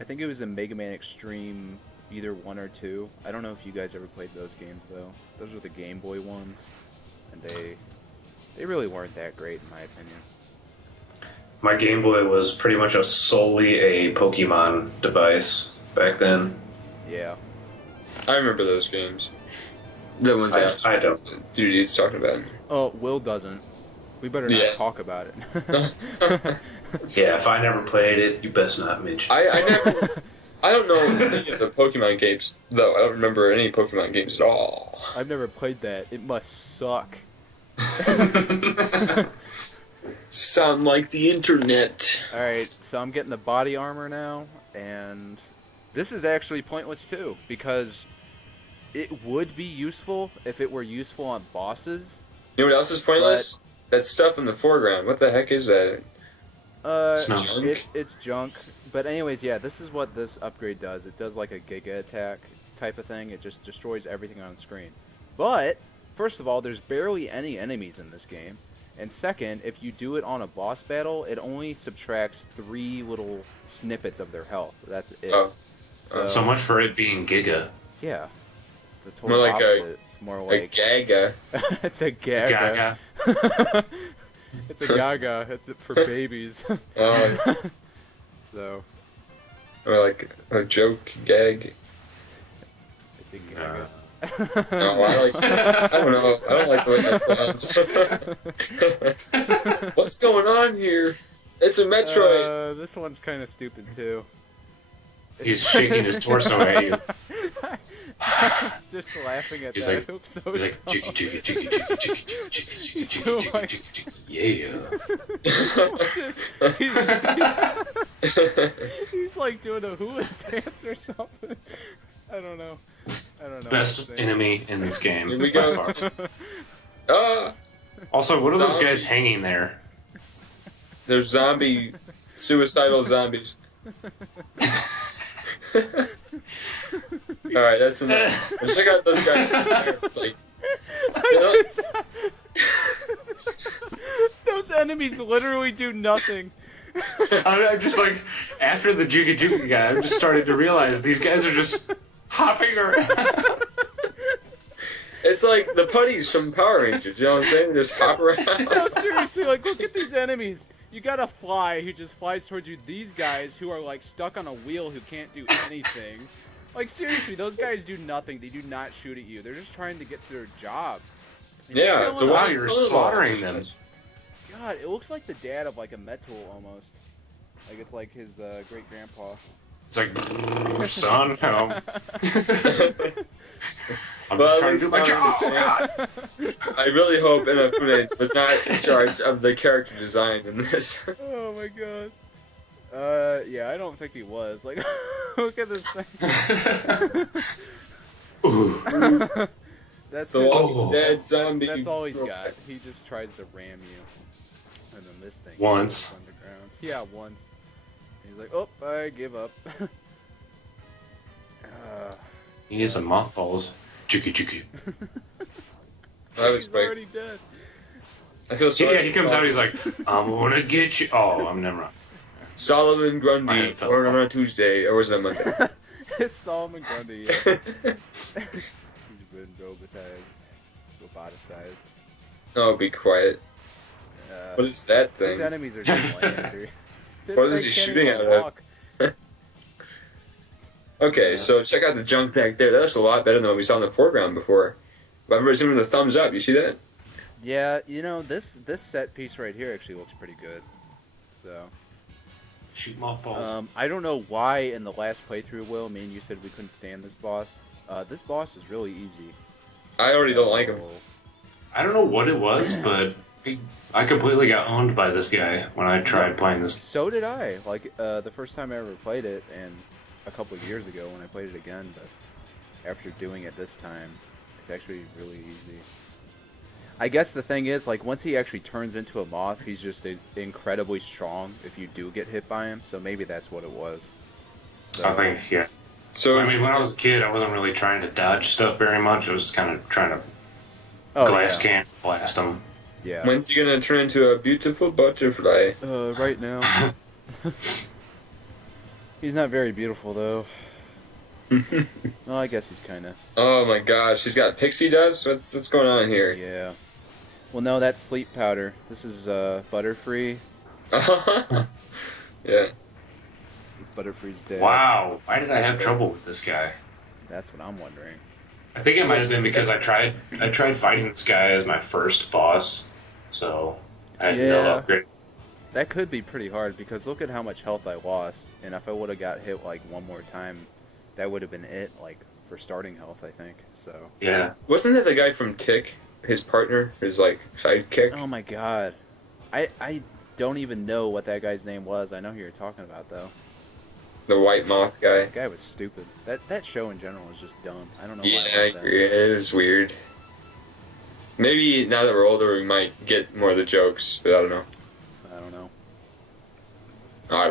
I think it was in Mega Man Extreme, either 1 or 2. I don't know if you guys ever played those games though. Those were the Game Boy ones, and they really weren't that great in my opinion. My Game Boy was pretty much solely a Pokemon device back then. Yeah. I remember those games. The ones that I don't. Dude, he's talking about. Oh, Will doesn't. We better not talk about it. Yeah, if I never played it, you best not mention. I never. I don't know any of the Pokemon games though. I don't remember any Pokemon games at all. I've never played that. It must suck. Sound like the internet. Alright, so I'm getting the body armor now, and this is actually pointless too, because it would be useful if it were useful on bosses. You know what else is pointless? that stuff in the foreground. What the heck is that? Snow. It's junk. But anyways, yeah, this is what this upgrade does. It does like a Giga attack type of thing. It just destroys everything on screen. But first of all, there's barely any enemies in this game. And second, if you do it on a boss battle, it only subtracts 3 little snippets of their health. That's it. Oh. So much for it being Giga. Yeah. It's the total More like opposite. It's more A like Gaga. it's a gaga. Gaga. It's a gaga. It's for babies. Oh, So or like a joke gag. it's a gaga. No, I don't know. I don't like the way that sounds. What's going on here? It's a Metroid. This one's kind of stupid too. He's shaking his torso at you. It's just laughing at He's that. like- Oops, so He's like, dumb. jiggy, jiggy, jiggy, jiggy, jiggy, jiggy, jiggy, He's so jiggy, like- jiggy, jiggy, yeah. He's like doing a hula dance or something. I don't know. Best what to say. enemy in this game. Here we by go. far. Ah, Also, what are those Zombie. guys hanging there? there's suicidal zombies. Alright, that's enough. Well, check out those guys. It's like, Those enemies literally do nothing. I'm just like, after the Jigga Jigga guy, I'm just starting to realize these guys are just hopping around. it's like the putties from Power Rangers, you know what I'm saying? They just hop around. No, seriously, like, look at these enemies. You got a fly who just flies towards you. These guys who are, like, stuck on a wheel who can't do anything. Like, seriously, those guys do nothing. They do not shoot at you. They're just trying to get to their job. Yeah, so Wow, why you're slaughtering them. God, it looks like the dad of, like, a Metul almost. Like, it's like his great-grandpa. It's like, son, no. I'm Well, just trying to do my at least job. now I understand. I really hope Inafune was not in charge of the character design in this. Oh, my God. Yeah, I don't think he was. Like, look at this thing. Ooh. That's The his- Walking Dead zombie. That's all he's got. He just tries to ram you. And then this thing Once. goes underground. Yeah, once. He's like, oh, I give up. He needs some mothballs. Jiggy Jiggy. I was He's quick. already dead. I feel sorry. Yeah, he comes out, he's like, I'm gonna get you. Oh, I'm never mind. Solomon Grundy, Ryan fell born off. on a Tuesday, or was it a Monday? It's Solomon Grundy. Yeah. He's been roboticized. Oh, be quiet. What is that These thing? enemies are just lame, dude. What is They he can't shooting even out of? walk. Okay, so check out the junk back there. That looks a lot better than what we saw in the foreground before. But everybody's giving the thumbs up. You see that? Yeah, you know, this set piece right here actually looks pretty good. So, Shoot mothballs. I don't know why in the last playthrough, Will, me and you said we couldn't stand this boss. This boss is really easy. I already don't like him. I don't know what it was, but I completely got owned by this guy when I tried playing this. So did I. Like, the first time I ever played it, and a couple of years ago when I played it again, but after doing it this time, it's actually really easy. I guess the thing is, like, once he actually turns into a moth, he's just incredibly strong if you do get hit by him, so maybe that's what it was. So, I think, yeah. So I mean, when I was a kid, I wasn't really trying to dodge stuff very much. I was just kind of trying to glass yeah. can blast them. Yeah. when's he gonna turn into a beautiful butterfly? Right now. He's not very beautiful, though. Well, I guess he's kind of. Oh my gosh, he's got pixie dust? What's going on here? Yeah. Well, no, that's sleep powder. This is Butterfree. yeah. Butterfree's dead. Wow, why did I have trouble with this guy? That's what I'm wondering. I think it might have been because I tried fighting this guy as my first boss, so I had no Yeah. upgrade. That could be pretty hard because look at how much health I lost, and if I would have got hit like one more time, that would have been it, like for starting health, I think. So. Yeah. Wasn't that the guy from Tick? His partner? His, like, sidekick? Oh my god, I don't even know what that guy's name was. I know who you're talking about though. The white moth guy? That guy was stupid. That show in general is just dumb. I don't know why. Yeah, I I love that. agree. It is weird. Maybe now that we're older, we might get more of the jokes, but I don't know. I don't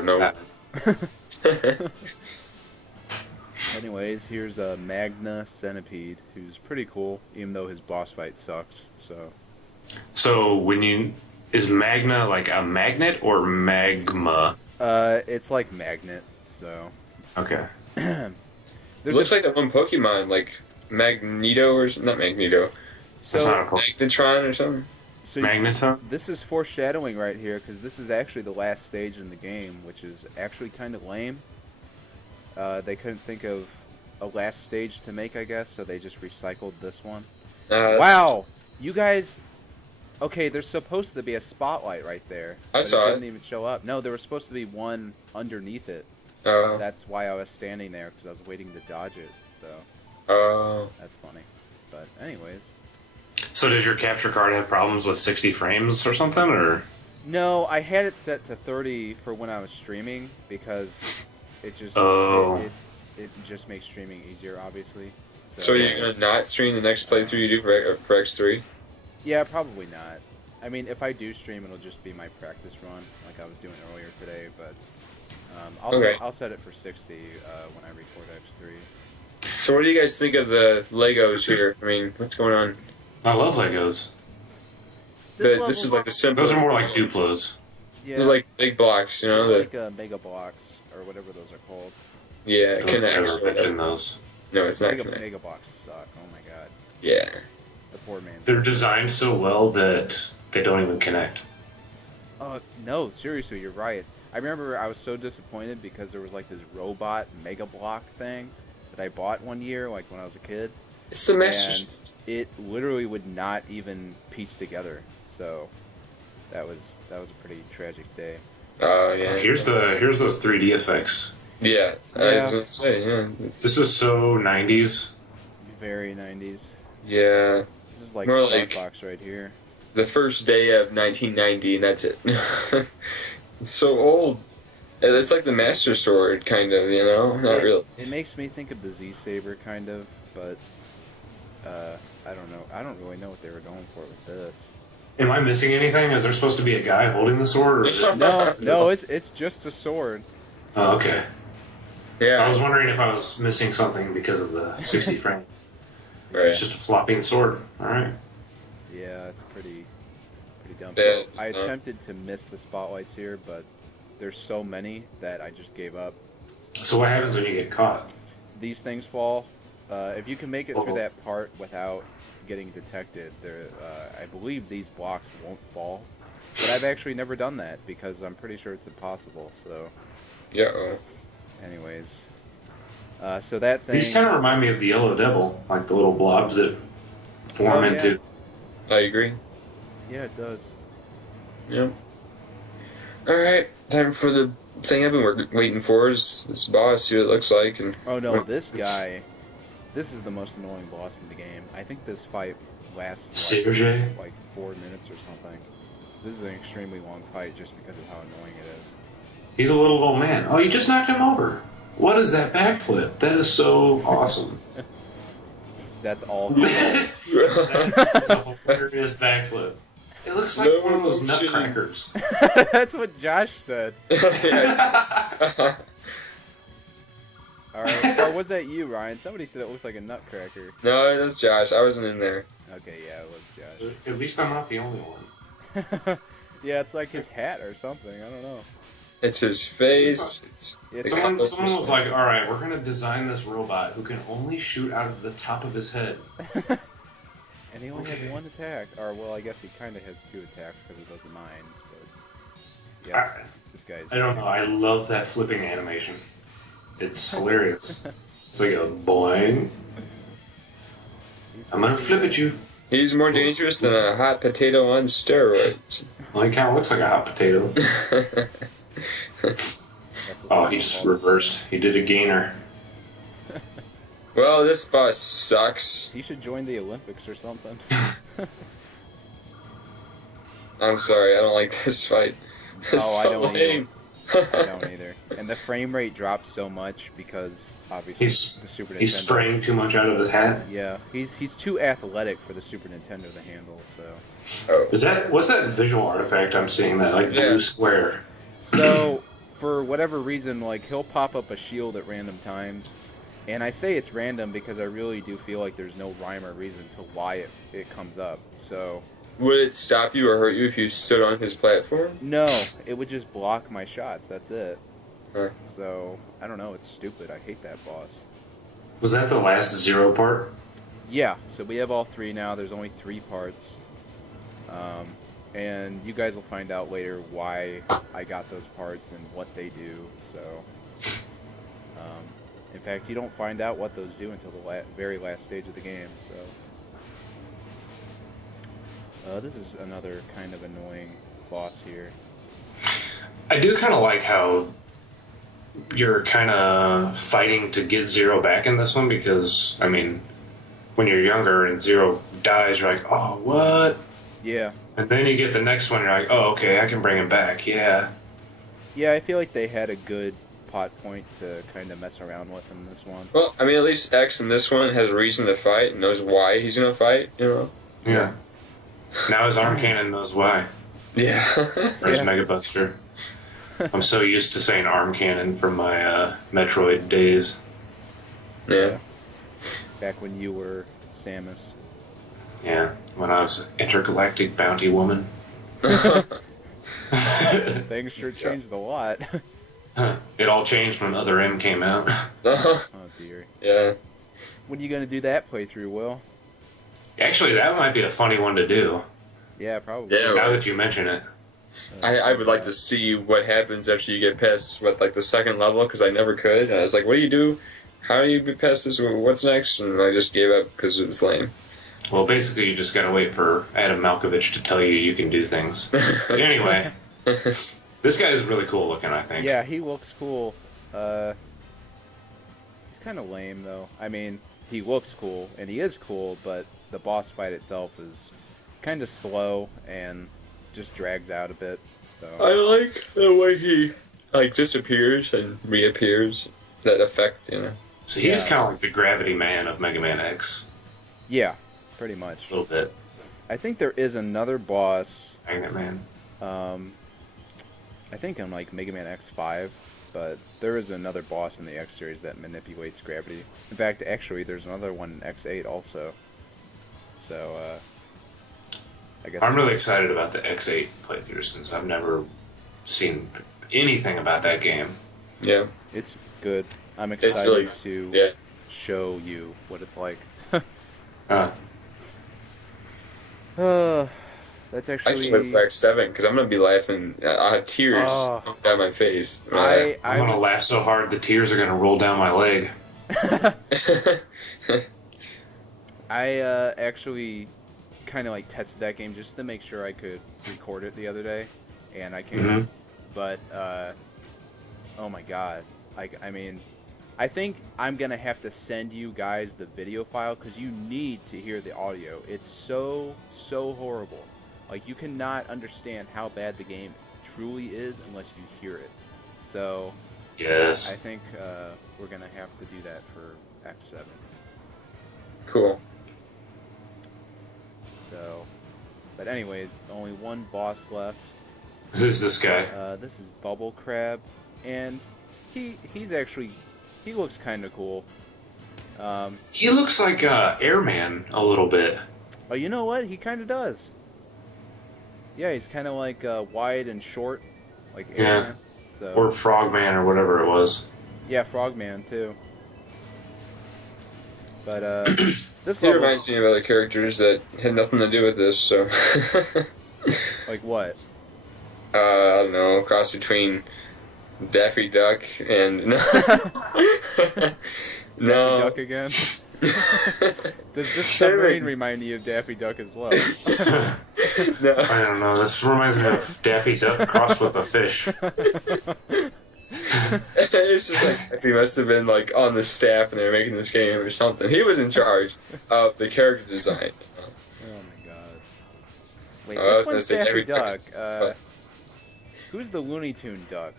know. I don't know. Anyways, here's a Magna Centipede, who's pretty cool, even though his boss fight sucked. So is Magna like a magnet or magma? It's like magnet. So Okay. Looks like that one Pokemon, like Magneto or not Magneto, That's not a Pokemon. Magnetron or something. so Magneton? this is foreshadowing right here, because this is actually the last stage in the game, which is actually kind of lame. They couldn't think of a last stage to make, I guess, so they just recycled this one. Wow, you guys. Okay, there's supposed to be a spotlight right there. I but saw it it. didn't even show up. No, there was supposed to be one underneath it. Oh. That's why I was standing there, because I was waiting to dodge it. So Oh. that's funny. But anyways, So did your capture card have problems with 60 frames or something, or? no, I had it set to 30 for when I was streaming, because it just Oh. it just makes streaming easier, obviously. So you're gonna not stream the next playthrough you do for X3? Yeah, probably not. I mean, if I do stream, it'll just be my practice run, like I was doing earlier today. But I'll set it for 60 when I record X3. So what do you guys think of the Legos here? I mean, what's going on? I love Legos. This is like the simplest. Those are more like Duplos. Yeah, There's like big blocks, you know? like Mega Blocks or whatever those are called. Yeah, I've Connect. never mentioned those. No, it's not Connect. Mega Blocks suck. Oh my god, Yeah. the poor man. They're designed so well that they don't even connect. No, seriously, you're right. I remember I was so disappointed because there was like this robot Mega Block thing that I bought one year, like when I was a kid. It's the Master. And it literally would not even piece together. So that was a pretty tragic day. Oh yeah. Here's those 3D effects. Yeah. I Yeah. was gonna say yeah. This is so 90s. Very 90s. Yeah. This is like More Star like- Fox right here. The first day of 1990, and that's it. It's so old. It's like the Master Sword, kind of, you know? Not real. It makes me think of the Z Saber, kind of, but I don't know. I don't really know what they were going for with this. Am I missing anything? Is there supposed to be a guy holding the sword, or is it... No, it's just a sword. Oh, okay. Yeah. I was wondering if I was missing something because of the 60 frame. Right. It's just a flopping sword. All right. Yeah, it's pretty dumb. Yeah, So I attempted to miss the spotlights here, but there's so many that I just gave up. So what happens when you get caught? These things fall. If you can make it through Oh. that part without getting detected, I believe these blocks won't fall. But I've actually never done that because I'm pretty sure it's impossible. So, Yeah. Well, anyways, so that thing. These kind of remind me of the Yellow Devil, like the little blobs that form Oh, yeah. into. I agree. Yeah, it does. Yep. Alright, time for the thing I've been waiting for is this boss, see what it looks like. And Oh no, this guy. This is the most annoying boss in the game. I think this fight lasts Sergey? like 4 minutes or something. This is an extremely long fight just because of how annoying it is. He's a little old man. Oh, you just knocked him over. What is that backflip? That is so awesome. That's all he does. That's a hilarious backflip. It looks like No one of those shit. nutcrackers. That's what Josh said. Alright. Or was that you, Ryan? Somebody said it looks like a nutcracker. No, that's Josh. I wasn't in there. Okay, yeah, it was At least I'm not the only one. Josh. Yeah, it's like his hat or something. I don't know. It's his face. It's Someone was like, all right, we're going to design this robot who can only shoot out of the top of his head. And he only Okay. has one attack. Or, well, I guess he kind of has 2 attacks because he does the mines. But, yeah, this guy's... I don't know. I love that flipping animation. It's hilarious. It's like a boing. I'm going to flip at you. He's more dangerous than a hot potato on steroids. Well, he kind of looks like a hot potato. That's what Oh, they're he just called. reversed. He did a gainer. Well, this boss sucks. He should join the Olympics or something. I'm sorry, I don't like this fight. It's Oh, I so don't lame. I don't either. And the frame rate drops so much because obviously the Super Nintendo. He's spraying too much out of his hat. Yeah, he's too athletic for the Super Nintendo to handle. So. Oh. What's that visual artifact I'm seeing? That like blue square. So for whatever reason, like he'll pop up a shield at random times, and I say it's random because I really do feel like there's no rhyme or reason to why it comes up. So. Would it stop you or hurt you if you stood on his platform? No, it would just block my shots. That's it. Huh. So I don't know. It's stupid. I hate that boss. Was that the last Zero part? Yeah. So we have all 3 now. There's only 3 parts. And you guys will find out later why I got those parts and what they do. So, in fact, you don't find out what those do until the very last stage of the game. So, this is another kind of annoying boss here. I do kind of like how you're kind of fighting to get Zero back in this one because, I mean, when you're younger and Zero dies, you're like, oh, what? Yeah. And then you get the next one, you're like, oh, okay, I can bring him back, yeah. Yeah, I feel like they had a good plot point to kind of mess around with in this one. Well, I mean, at least X in this one has a reason to fight and knows why he's gonna fight, you know? Yeah. Now his arm cannon knows why. Yeah. Or his Yeah. Mega Buster. I'm so used to saying arm cannon from my Metroid days. Yeah. Back when you were Samus. Yeah, when I was intergalactic bounty woman. Things sure changed a lot. It all changed when Other M came out. Oh dear. Yeah. When are you gonna do that playthrough, Will? Actually, that might be a funny one to do. Yeah, probably. Yeah. Now that you mention it. I would like to see what happens after you get past, like the second level, because I never could. I was like, what do you do? How do you get past this? What's next? And I just gave up because it was lame. Well, basically, you just gotta wait for Adam Malkovich to tell you can do things. But anyway, this guy is really cool looking, I think. Yeah, he looks cool. He's kind of lame though. I mean, he looks cool and he is cool, but the boss fight itself is kind of slow and just drags out a bit. So. I like the way he disappears and reappears. That effect, you know. So he's Yeah. kind of like the Gravity Man of Mega Man X. Yeah, pretty much. A little bit. I think there is another boss. Magnet Man. I think on like Mega Man X5, but there is another boss in the X series that manipulates gravity. In fact, actually, there's another one in X8 also. So, I guess I'm really excited about the X8 playthrough since I've never seen anything about that game. Yeah. it's good. I'm It's excited really to yeah. show you what it's like. That's I actually. can't wait for X7 because I'm gonna be laughing. I have tears down my face. I'm gonna laugh so hard the tears are gonna roll down my leg. I actually kind of like tested that game just to make sure I could record it the other day, and I can't. Mhm. But oh my god! I mean, I think I'm gonna have to send you guys the video file because you need to hear the audio. It's so horrible. Like you cannot understand how bad the game truly is unless you hear it. So Yes. I think we're gonna have to do that for X7. Cool. So, but anyways, only one boss left. Who's this guy? This is Bubble Crab, and he's actually he looks kind of cool. He looks like Airman a little bit. Oh, you know what? He kind of does. Yeah, he's kind of like wide and short, like Yeah. Aaron. So Or Frogman or whatever it was. yeah, Frogman too. But this He level, reminds me of other characters that had nothing to do with this, so. like what? I don't know, cross between Daffy Duck and. No. Duck again? Does this submarine remind you of Daffy Duck as well? No. I don't know. This reminds me of Daffy Duck crossed with a fish. It's just like he must have been like on the staff and they were making this game or something. He was in charge of the character design. Oh my god. Wait, I which was gonna one's say Daffy Daffy Duck? Duck, Who's the Looney Tune duck?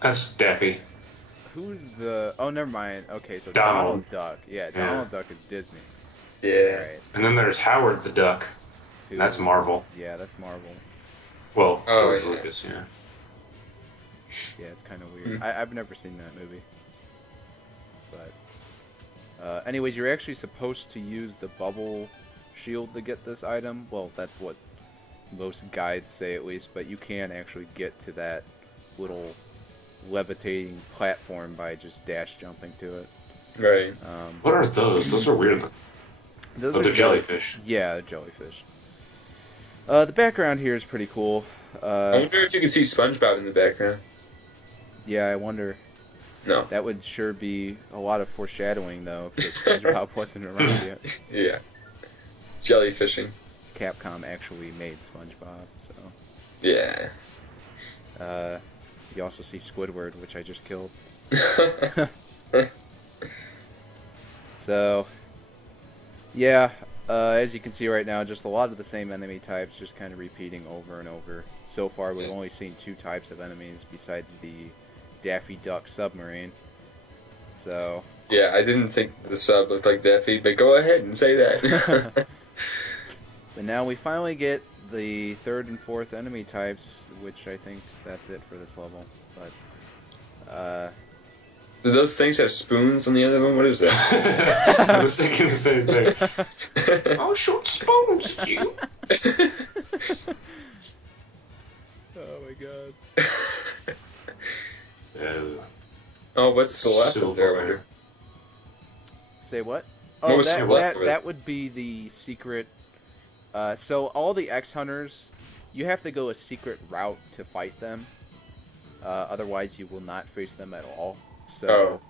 That's Daffy. Who's the? Oh, never mind. Okay, so Donald. Donald Duck. Yeah, Yeah. Donald Duck is Disney. Yeah. Right. And then there's Howard the Duck. Who- That's Marvel. Yeah, that's Marvel. Well, Oh, George yeah. Lucas, yeah. Yeah, it's kind of weird. I've never seen that movie. But, anyways, you're actually supposed to use the bubble shield to get this item. Well, that's what most guides say at least. But you can actually get to that little levitating platform by just dash jumping to it. Right. What are those? Those are weird. Those Oh, are they're jellyfish. Yeah, jellyfish. The background here is pretty cool. I wonder if you can see SpongeBob in the background. Yeah, I wonder. No. That would sure be a lot of foreshadowing, though, because SpongeBob wasn't around yet. Yeah. Jellyfishing. Capcom actually made SpongeBob, so. Yeah. You also see Squidward, which I just killed. So, yeah, as you can see right now, just a lot of the same enemy types, just kind of repeating over and over. So far, we've only seen 2 types of enemies besides the Daffy Duck submarine. So, Yeah, I didn't think the sub looked like Daffy, but go ahead and say that. but now we finally get the 3rd and 4th enemy types, which I think that's it for this level. But, Do those things have spoons on the other one? What is that? I was thinking the same thing. Oh, short spoons, you. oh my god. Oh, what's the left of there, I Silver. wonder? Say what? What Oh, was that, the left that, of it? that would be the secret. So all the X Hunters, you have to go a secret route to fight them. Otherwise, you will not face them at all. So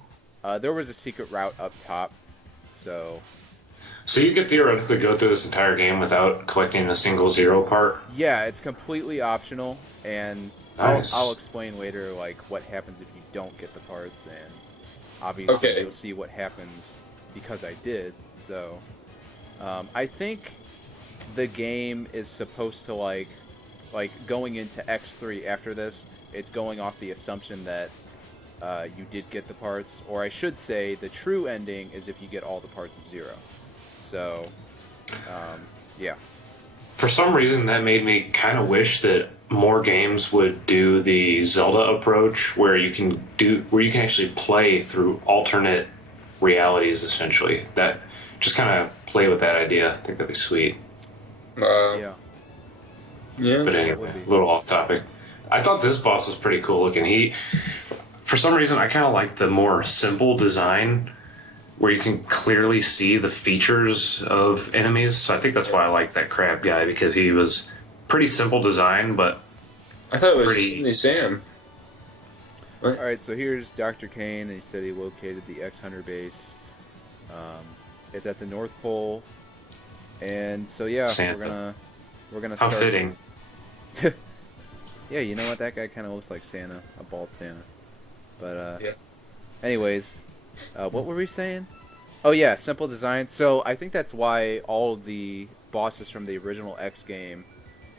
there was a secret route up top. So So you could theoretically go through this entire game without collecting a single zero part? yeah, it's completely optional, and Nice. I'll explain later like what happens if you don't get the parts, and obviously Okay. you'll see what happens because I did. So I think the game is supposed to like going into X3 after this. It's going off the assumption that you did get the parts, or I should say the true ending is if you get all the parts of Zero. So yeah. For some reason, that made me kind of wish that more games would do the Zelda approach, where you can actually play through alternate realities. Essentially, that just kind of play with that idea. I think that'd be sweet. Yeah. Yeah. But anyway, would be. a little off topic. I thought this boss was pretty cool looking. For some reason, I kind of like the more simple design, where you can clearly see the features of enemies. So I think that's why I like that crab guy, because he was pretty simple design, but I thought it was Pretty- Cindy Sam. Alright, so here's Dr. Kane, and he said he located the X-Hunter base. It's at the North Pole. And so yeah, Santa. we're gonna how start. fitting. Yeah, you know what? That guy kind of looks like Santa, a bald Santa. But Yeah. anyways, what were we saying? Oh yeah, simple design. So I think that's why all the bosses from the original X game,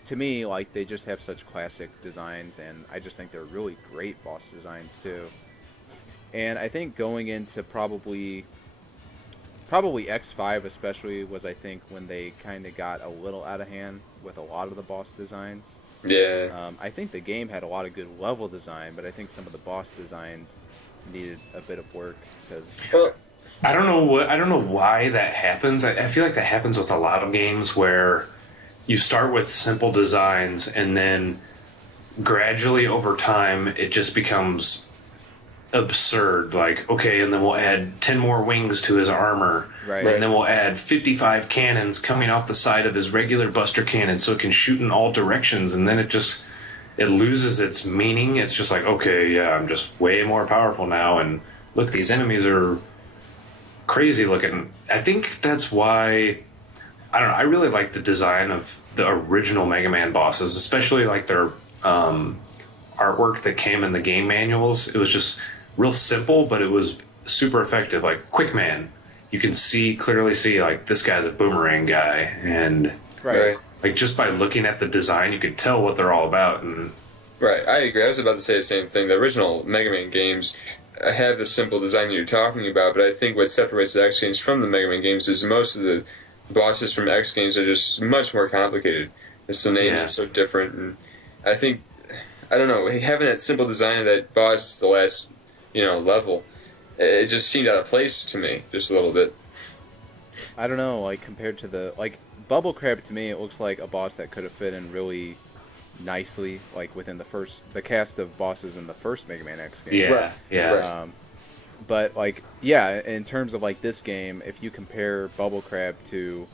to me, like they just have such classic designs, and I just think they're really great boss designs too. And I think going into probably X5 especially was, I think, when they kind of got a little out of hand with a lot of the boss designs. Yeah. I think the game had a lot of good level design, but I think some of the boss designs needed a bit of work because Well, I don't know why that happens. I feel like that happens with a lot of games where you start with simple designs and then gradually over time it just becomes absurd. Like, okay, and then we'll add 10 more wings to his armor. Right. And then we'll add 55 cannons coming off the side of his regular buster cannon so it can shoot in all directions, and then it loses its meaning. It's just like, okay, yeah, I'm just way more powerful now, and look, these enemies are crazy looking. I think that's why, I don't know, I really like the design of the original Mega Man bosses, especially like their artwork that came in the game manuals. It was just real simple, but it was super effective. Like Quick Man, you can clearly see like this guy's a boomerang guy, and right. like just by looking at the design you could tell what they're all about. And Right, I agree. I was about to say the same thing. The original Mega Man games have the simple design you're talking about, but I think what separates the X games from the Mega Man games is most of the bosses from X games are just much more complicated. Just the names are so different, and I think, I don't know, having that simple design of that boss, the last, level, it just seemed out of place to me, just a little bit. I don't know, like compared to the Bubble Crab, to me it looks like a boss that could have fit in really nicely, like within the cast of bosses in the first Mega Man X game. Yeah, yeah. But in terms of like this game, if you compare Bubble Crab to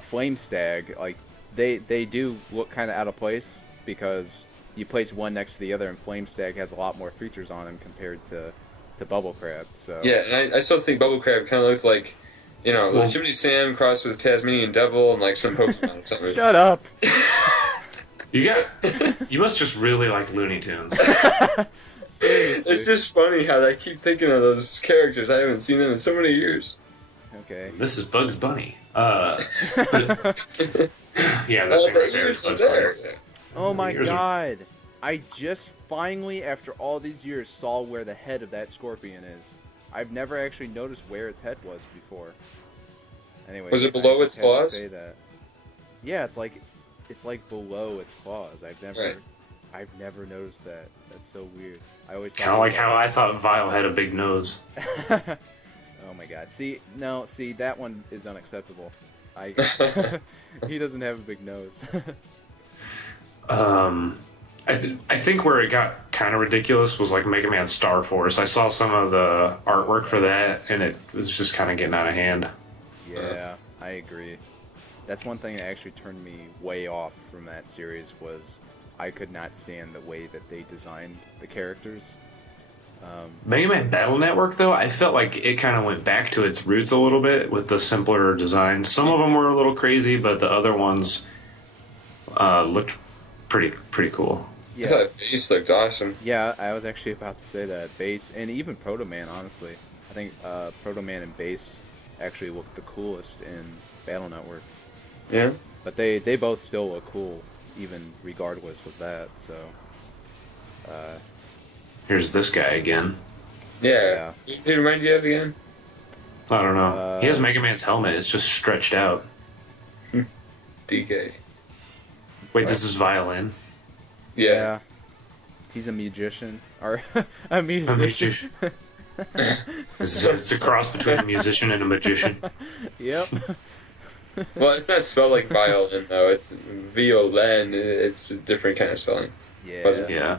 Flame Stag, like they do look kind of out of place because you place one next to the other, and Flame Stag has a lot more features on him compared to Bubble Crab. So yeah, and I still think Bubble Crab kind of looked like, Jiminy Sam crossed with Tasmanian Devil and like some Pokemon or something. Shut up. You must just really like Looney Tunes. Seriously. It's just funny how I keep thinking of those characters. I haven't seen them in so many years. Okay. This is Bugs Bunny. Yeah, All that's the ears are there. Yeah. Oh my Yours are- god. I just finally, after all these years, saw where the head of that scorpion is. I've never actually noticed where its head was before. Anyway, Was it below I its just had to claws? say that. Yeah, it's like below its claws. I've never noticed that. That's so weird. I always Kind of like how I thought Vile had a big nose. Oh my god. See, that one is unacceptable. He doesn't have a big nose. I think where it got kind of ridiculous was like Mega Man Star Force. I saw some of the artwork for that, and it was just kind of getting out of hand. Yeah, I agree. That's one thing that actually turned me way off from that series was I could not stand the way that they designed the characters. Mega Man Battle Network, though, I felt like it kind of went back to its roots a little bit with the simpler design. Some of them were a little crazy, but the other ones looked pretty cool. I thought Beast looked awesome. Yeah, I was actually about to say that. Bass, and even Proto Man, honestly. I think Proto Man and Bass actually look the coolest in Battle Network. Yeah. But they both still look cool, even regardless of that, so... Here's this guy again. Yeah. Who remind you of again? I don't know. He has Mega Man's helmet. It's just stretched out. DK. Wait, this is violin. Yeah. He's a musician. Or a musician. It's a cross between a musician and a magician. Yep. Well, it's not spelled like violin, though. It's violin. It's a different kind of spelling. Yeah. Was it? Yeah.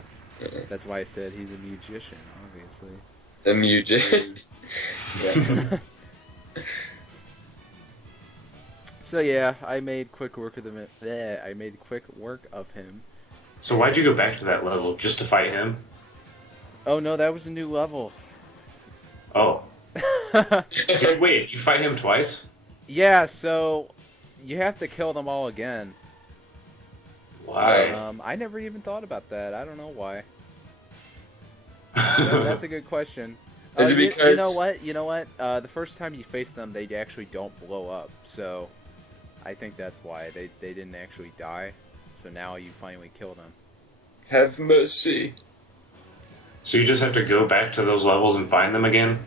That's why I said he's a musician, obviously. A musician. Yeah. So yeah, I made quick work of him. I made quick work of him. So why'd you go back to that level? Just to fight him? Oh no, that was a new level. Oh. So wait, you fight him twice? Yeah, so you have to kill them all again. Why? I never even thought about that. I don't know why. That's a good question. Is it because... You know what? The first time you face them, they actually don't blow up. So I think that's why they didn't actually die. So now you finally kill them. Have mercy. So you just have to go back to those levels and find them again?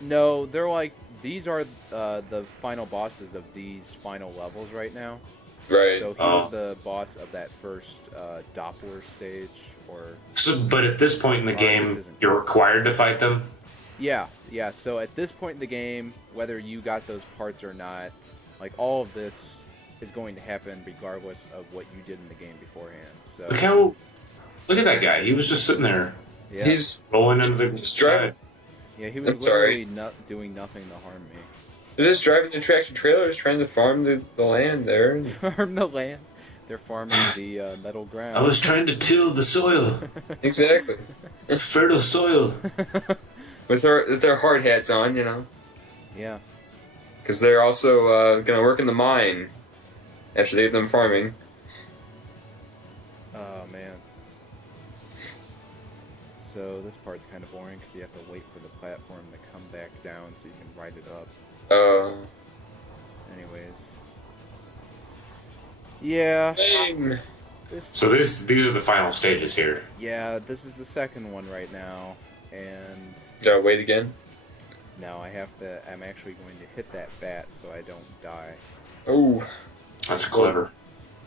No, they're like, these are the final bosses of these final levels right now. Right. So he was the boss of that first Doppler stage, or... So, but at this point in the game, you're required to fight them? Yeah. So at this point in the game, whether you got those parts or not, like all of this is going to happen regardless of what you did in the game beforehand. So Look at that guy. He was just sitting there. yeah, He's rolling into the driving. side. yeah, he was I'm sorry. literally doing nothing to harm me. They're just driving the tractor trailers, trying to farm the land there. Farm the land. They're farming the metal ground. I was trying to till the soil. Exactly. Fertile soil. With their hard hats on, Yeah. because they're also gonna work in the mine after they get them farming. Oh man. So this part's kind of boring because you have to wait for the platform to come back down so you can ride it up. Anyways. Yeah. Lame. So these are the final stages here. Yeah, this is the second one right now, and Gotta wait again. no, I'm actually going to hit that bat so I don't die. Oh, That's clever.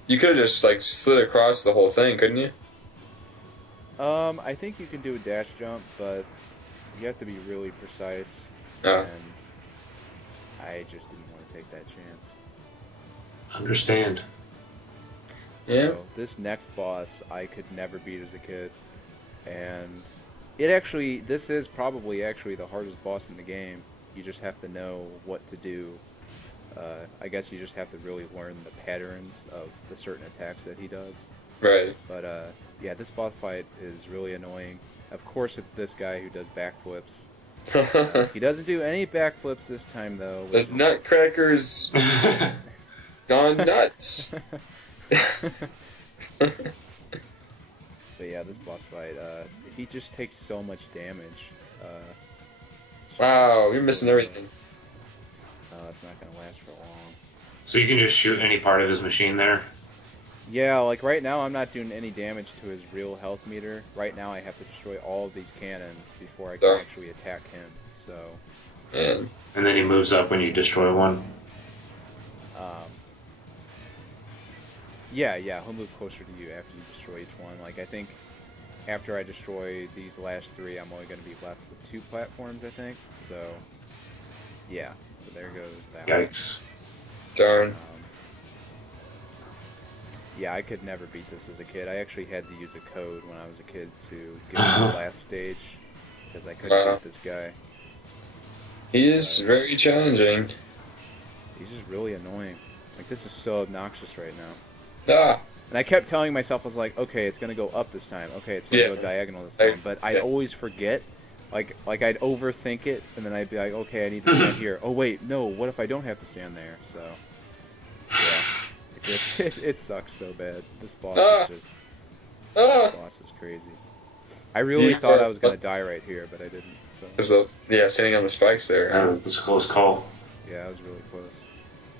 you could have just like slid across the whole thing, couldn't you? I think you can do a dash jump, but you have to be really precise, Oh. and I just didn't want to take that chance. Understand. So Yeah. this next boss I could never beat as a kid, and this is probably actually the hardest boss in the game. You just have to know what to do. I guess you just have to really learn the patterns of the certain attacks that he does. Right. But yeah, this boss fight is really annoying. Of course, it's this guy who does backflips. He doesn't do any backflips this time though. The Nutcracker's gone nuts. But yeah, this boss fight, he just takes so much damage. Wow, you're missing everything. It's not gonna last for long. So you can just shoot any part of his machine there. Yeah, like right now I'm not doing any damage to his real health meter. Right now I have to destroy all of these cannons before I can actually attack him. So, Man. And then he moves up when you destroy one. yeah, he'll move closer to you after you destroy each one. Like I think after I destroy these last three, I'm only going to be left with 2 platforms, I think. So, yeah. So there goes that one. Yikes. Darn. Yeah, I could never beat this as a kid. I actually had to use a code when I was a kid to get to the last stage because I couldn't beat this guy. He is very challenging. He's just really annoying. Like this is so obnoxious right now. Ah. And I kept telling myself, I was like, okay, it's gonna go up this time. Okay, it's gonna go diagonal this time. But I'd always forget. Like I'd overthink it, and then I'd be like, okay, I need to stand here. Oh wait, no. What if I don't have to stand there? So, yeah, it sucks so bad. This boss is just. This boss is crazy. I really thought I was gonna die right here, but I didn't. So. Standing on the spikes there. That's a close call. Yeah, I was really close.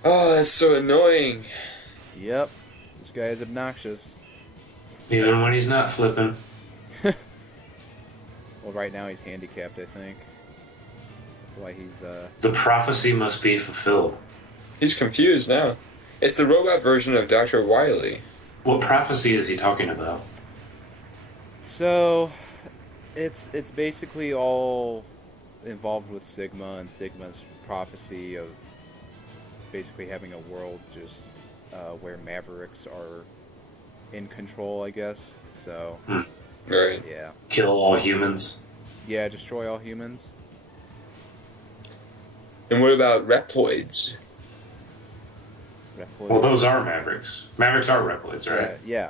Oh, that's so annoying. Yep, this guy is obnoxious. Even when he's not flipping. Well, right now he's handicapped, I think. That's why he's, The prophecy must be fulfilled. He's confused now. It's the robot version of Dr. Wily. What prophecy is he talking about? So, it's basically all involved with Sigma and Sigma's prophecy of basically having a world just where Mavericks are in control, I guess. So, Right. yeah. Kill all humans? Yeah, destroy all humans. And what about Reploids? Reploids. Well, those are Mavericks. Mavericks are Reploids, right? Yeah.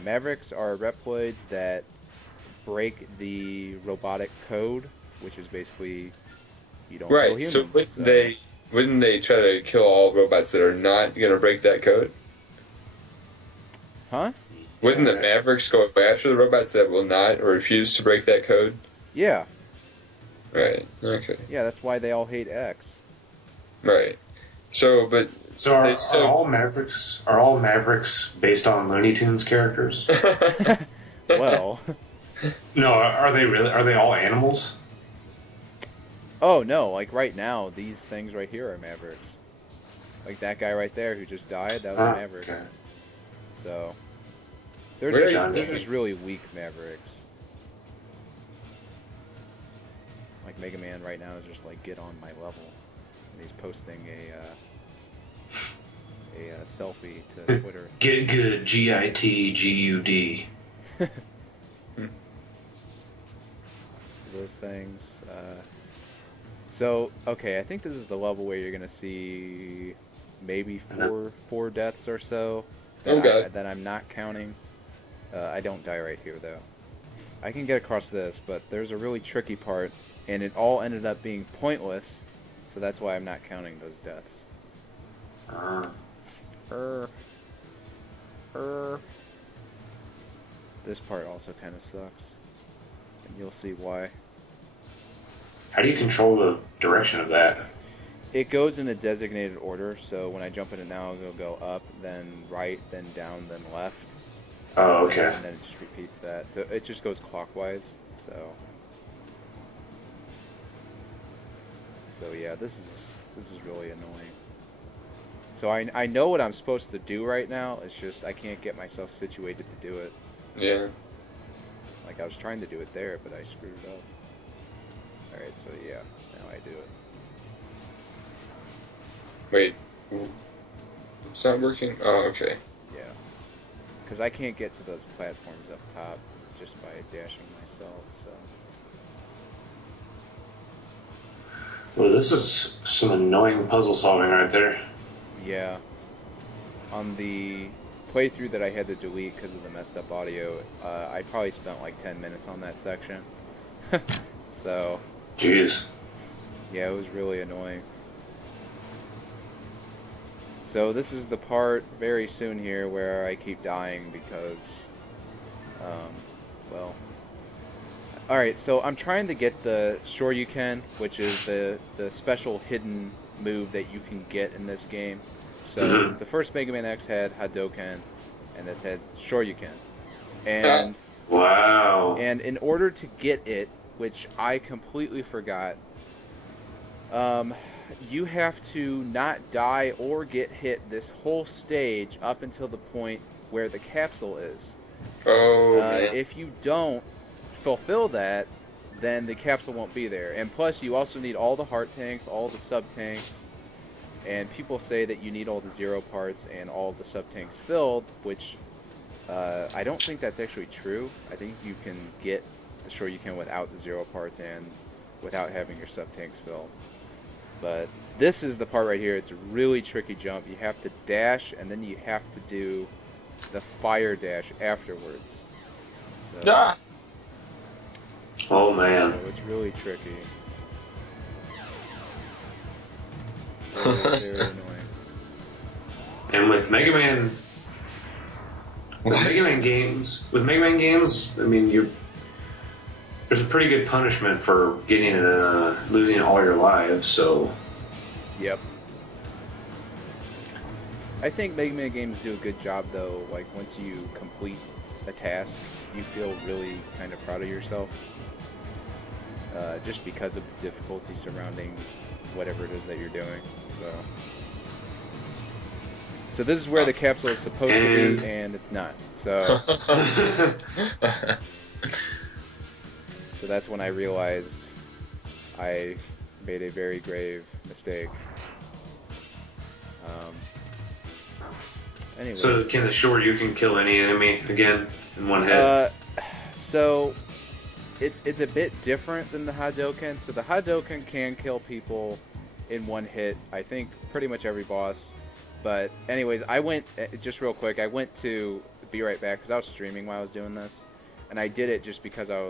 Mavericks are Reploids that break the robotic code, which is basically you don't kill Right. humans. So wouldn't they try to kill all robots that are not going to break that code? Huh? Wouldn't the Mavericks go after the robots that will not or refuse to break that code? Yeah. Right. Okay. Yeah, that's why they all hate X. Right. So, but So are all Mavericks based on Looney Tunes characters? Well. No, are they really? Are they all animals? Oh no! Like right now, these things right here are Mavericks. Like that guy right there who just died. That was a Maverick. Okay. So they're Really? just really weak Mavericks. Like Mega Man right now is just like get on my level. And he's posting a selfie to Twitter. Get good, GITGUD. Those things. So okay, I think this is the level where you're gonna see maybe four deaths or so. That I'm not counting. I don't die right here though. I can get across this, but there's a really tricky part, and it all ended up being pointless. So that's why I'm not counting those deaths. This part also kind of sucks, and you'll see why. How do you control the direction of that? It goes in a designated order, so when I jump in it now, it'll go up, then right, then down, then left. Oh, okay. And then it just repeats that. So it just goes clockwise. So yeah, this is really annoying. So I know what I'm supposed to do right now. It's just I can't get myself situated to do it. Yeah. Like I was trying to do it there, but I screwed it up. All right, so yeah, now I do it. Wait. It's not working? Oh, okay. Yeah, because I can't get to those platforms up top just by dashing myself. So Well, this is some annoying puzzle solving right there. yeah, on the playthrough that I had to delete because of the messed up audio, I probably spent like 10 minutes on that section. So Jeez. yeah, it was really annoying. So this is the part very soon here where I keep dying because, well, alright, so I'm trying to get the Sure You Can, which is the special hidden move that you can get in this game. So the first Mega Man X had Hadoken, and this had Sure You Can. And, Wow. and in order to get it, which I completely forgot, you have to not die or get hit this whole stage up until the point where the capsule is. Oh, man. If you don't fulfill that, then the capsule won't be there. And plus, you also need all the heart tanks, all the sub tanks, and people say that you need all the zero parts and all the sub tanks filled, which I don't think that's actually true. I think you can get the Sure You Can without the zero parts and without having your sub tanks filled. But this is the part right here. It's a really tricky jump. You have to dash, and then you have to do the fire dash afterwards. So, Ah! Oh man. so it's really tricky. Very, very annoying. And with Mega Man, with Mega Man games, I mean, there's a pretty good punishment for getting losing all your lives. So Yep. I think Mega Man games do a good job, though. Like, once you complete a task, you feel really kind of proud of yourself. Just because of the difficulty surrounding whatever it is that you're doing. So this is where the capsule is supposed to be, and it's not. So that's when I realized I made a very grave mistake. Anyway. So can the Sure You Can kill any enemy again in one hit? So it's a bit different than the Hadoken. So the Hadoken can kill people in one hit. I think pretty much every boss. But anyways, I went just real quick. I went to be right back because I was streaming while I was doing this, and I did it just because I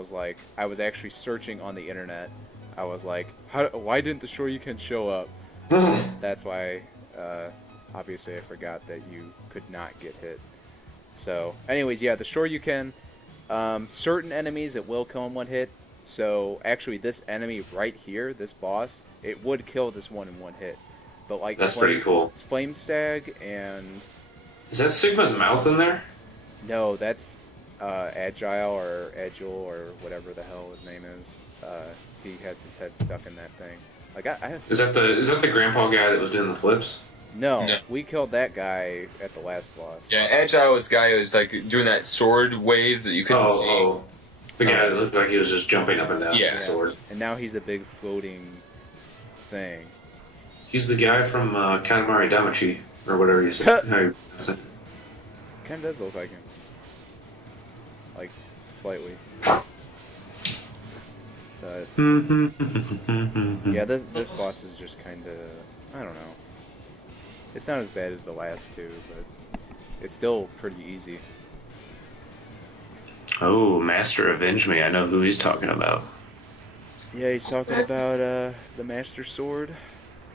was actually searching on the internet. I was like, why didn't the Sure You Can show up? That's why. Obviously, I forgot that you could not get hit. So, anyways, yeah, the Sure You Can. Certain enemies it will kill in one hit. So, actually, this enemy right here, this boss, it would kill this one in one hit. But like, That's pretty cool. Flame Stag and Is that Sigma's mouth in there? no, that's Agile or Agile or whatever the hell his name is. He has his head stuck in that thing. Like Is that the grandpa guy that was doing the flips? No, No. we killed that guy at the last boss. Yeah, Agile was the guy who was like doing that sword wave that you couldn't see. Oh, the guy that looked like he was just jumping up and down Yeah. with the sword. And now he's a big floating thing. He's the guy from Katamari Damacy, or whatever you said. How you pronounce it. Kind of does look like him. Like, slightly. But, yeah, this boss is just kind of, I don't know. It's not as bad as the last two, but it's still pretty easy. Oh, Master Avenge Me. I know who he's talking about. Yeah, he's talking about the Master Sword.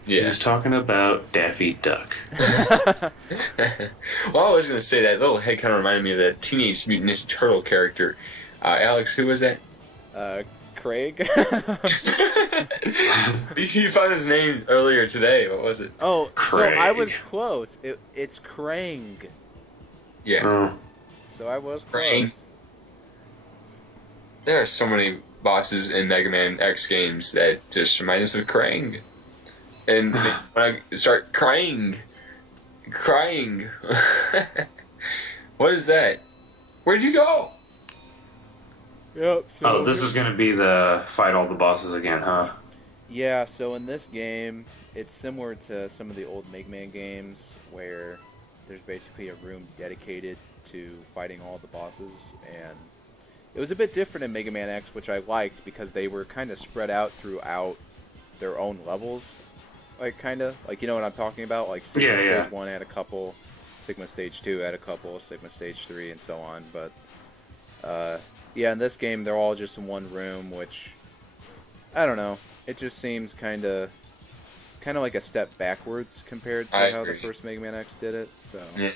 Yeah. He's talking about Daffy Duck. Well, I was going to say that little head kind of reminded me of the Teenage Mutant Ninja Turtle character. Alex, who was that? Craig? You found his name earlier today. What was it? Oh, Craig. so I was close. It's Krang. Yeah. Oh. So I was Krang. close. There are so many bosses in Mega Man X games that just remind us of Krang. And when I start crying. What is that? Where'd you go? Yep. So Oh, this is gonna be the fight all the bosses again, huh? Yeah, so in this game, it's similar to some of the old Mega Man games where there's basically a room dedicated to fighting all the bosses, and it was a bit different in Mega Man X, which I liked because they were kind of spread out throughout their own levels. Like, kind of. Like, you know what I'm talking about? Like, Sigma Yeah. Stage 1 had a couple, Sigma Stage 2 had a couple, Sigma Stage 3, and so on. But, yeah, in this game, they're all just in one room, which, I don't know. It just seems kind of like a step backwards compared to I how the agree. first Mega Man X did it. So, Yeah.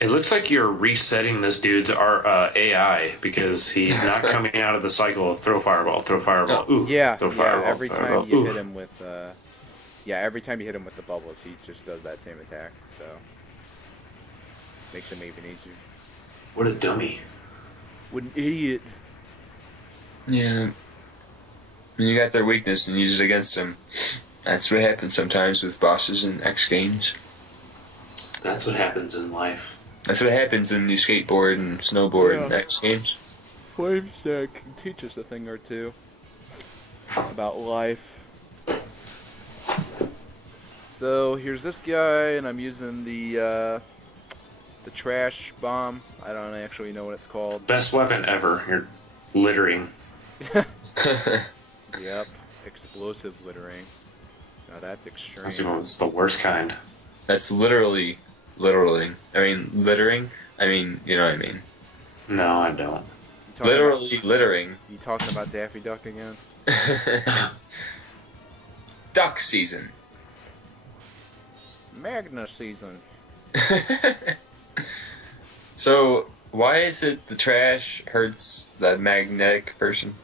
It looks like you're resetting this dude's AI because he's not coming out of the cycle of throw fireball, ooh, yeah, throw fireball. every fireball, time you oof. hit him with, every time you hit him with the bubbles, he just does that same attack. So, makes him even easier. What a dummy. What an idiot. Yeah. When you got their weakness and use it against them. That's what happens sometimes with bosses in X games. That's what happens in life. That's what happens in the skateboard and snowboard in Yeah. X games. Flame Stack can teach us a thing or two about life. So here's this guy, and I'm using the trash bomb. I don't actually know what it's called. Best weapon ever. You're littering. Yep, explosive littering. Now that's extreme. It's the worst kind. That's literally. I mean, littering. I mean, you know what I mean. No, I don't. You talking Literally littering. About, you talking about Daffy Duck again? Duck season. Magna season. So, why is it the trash hurts the magnetic person?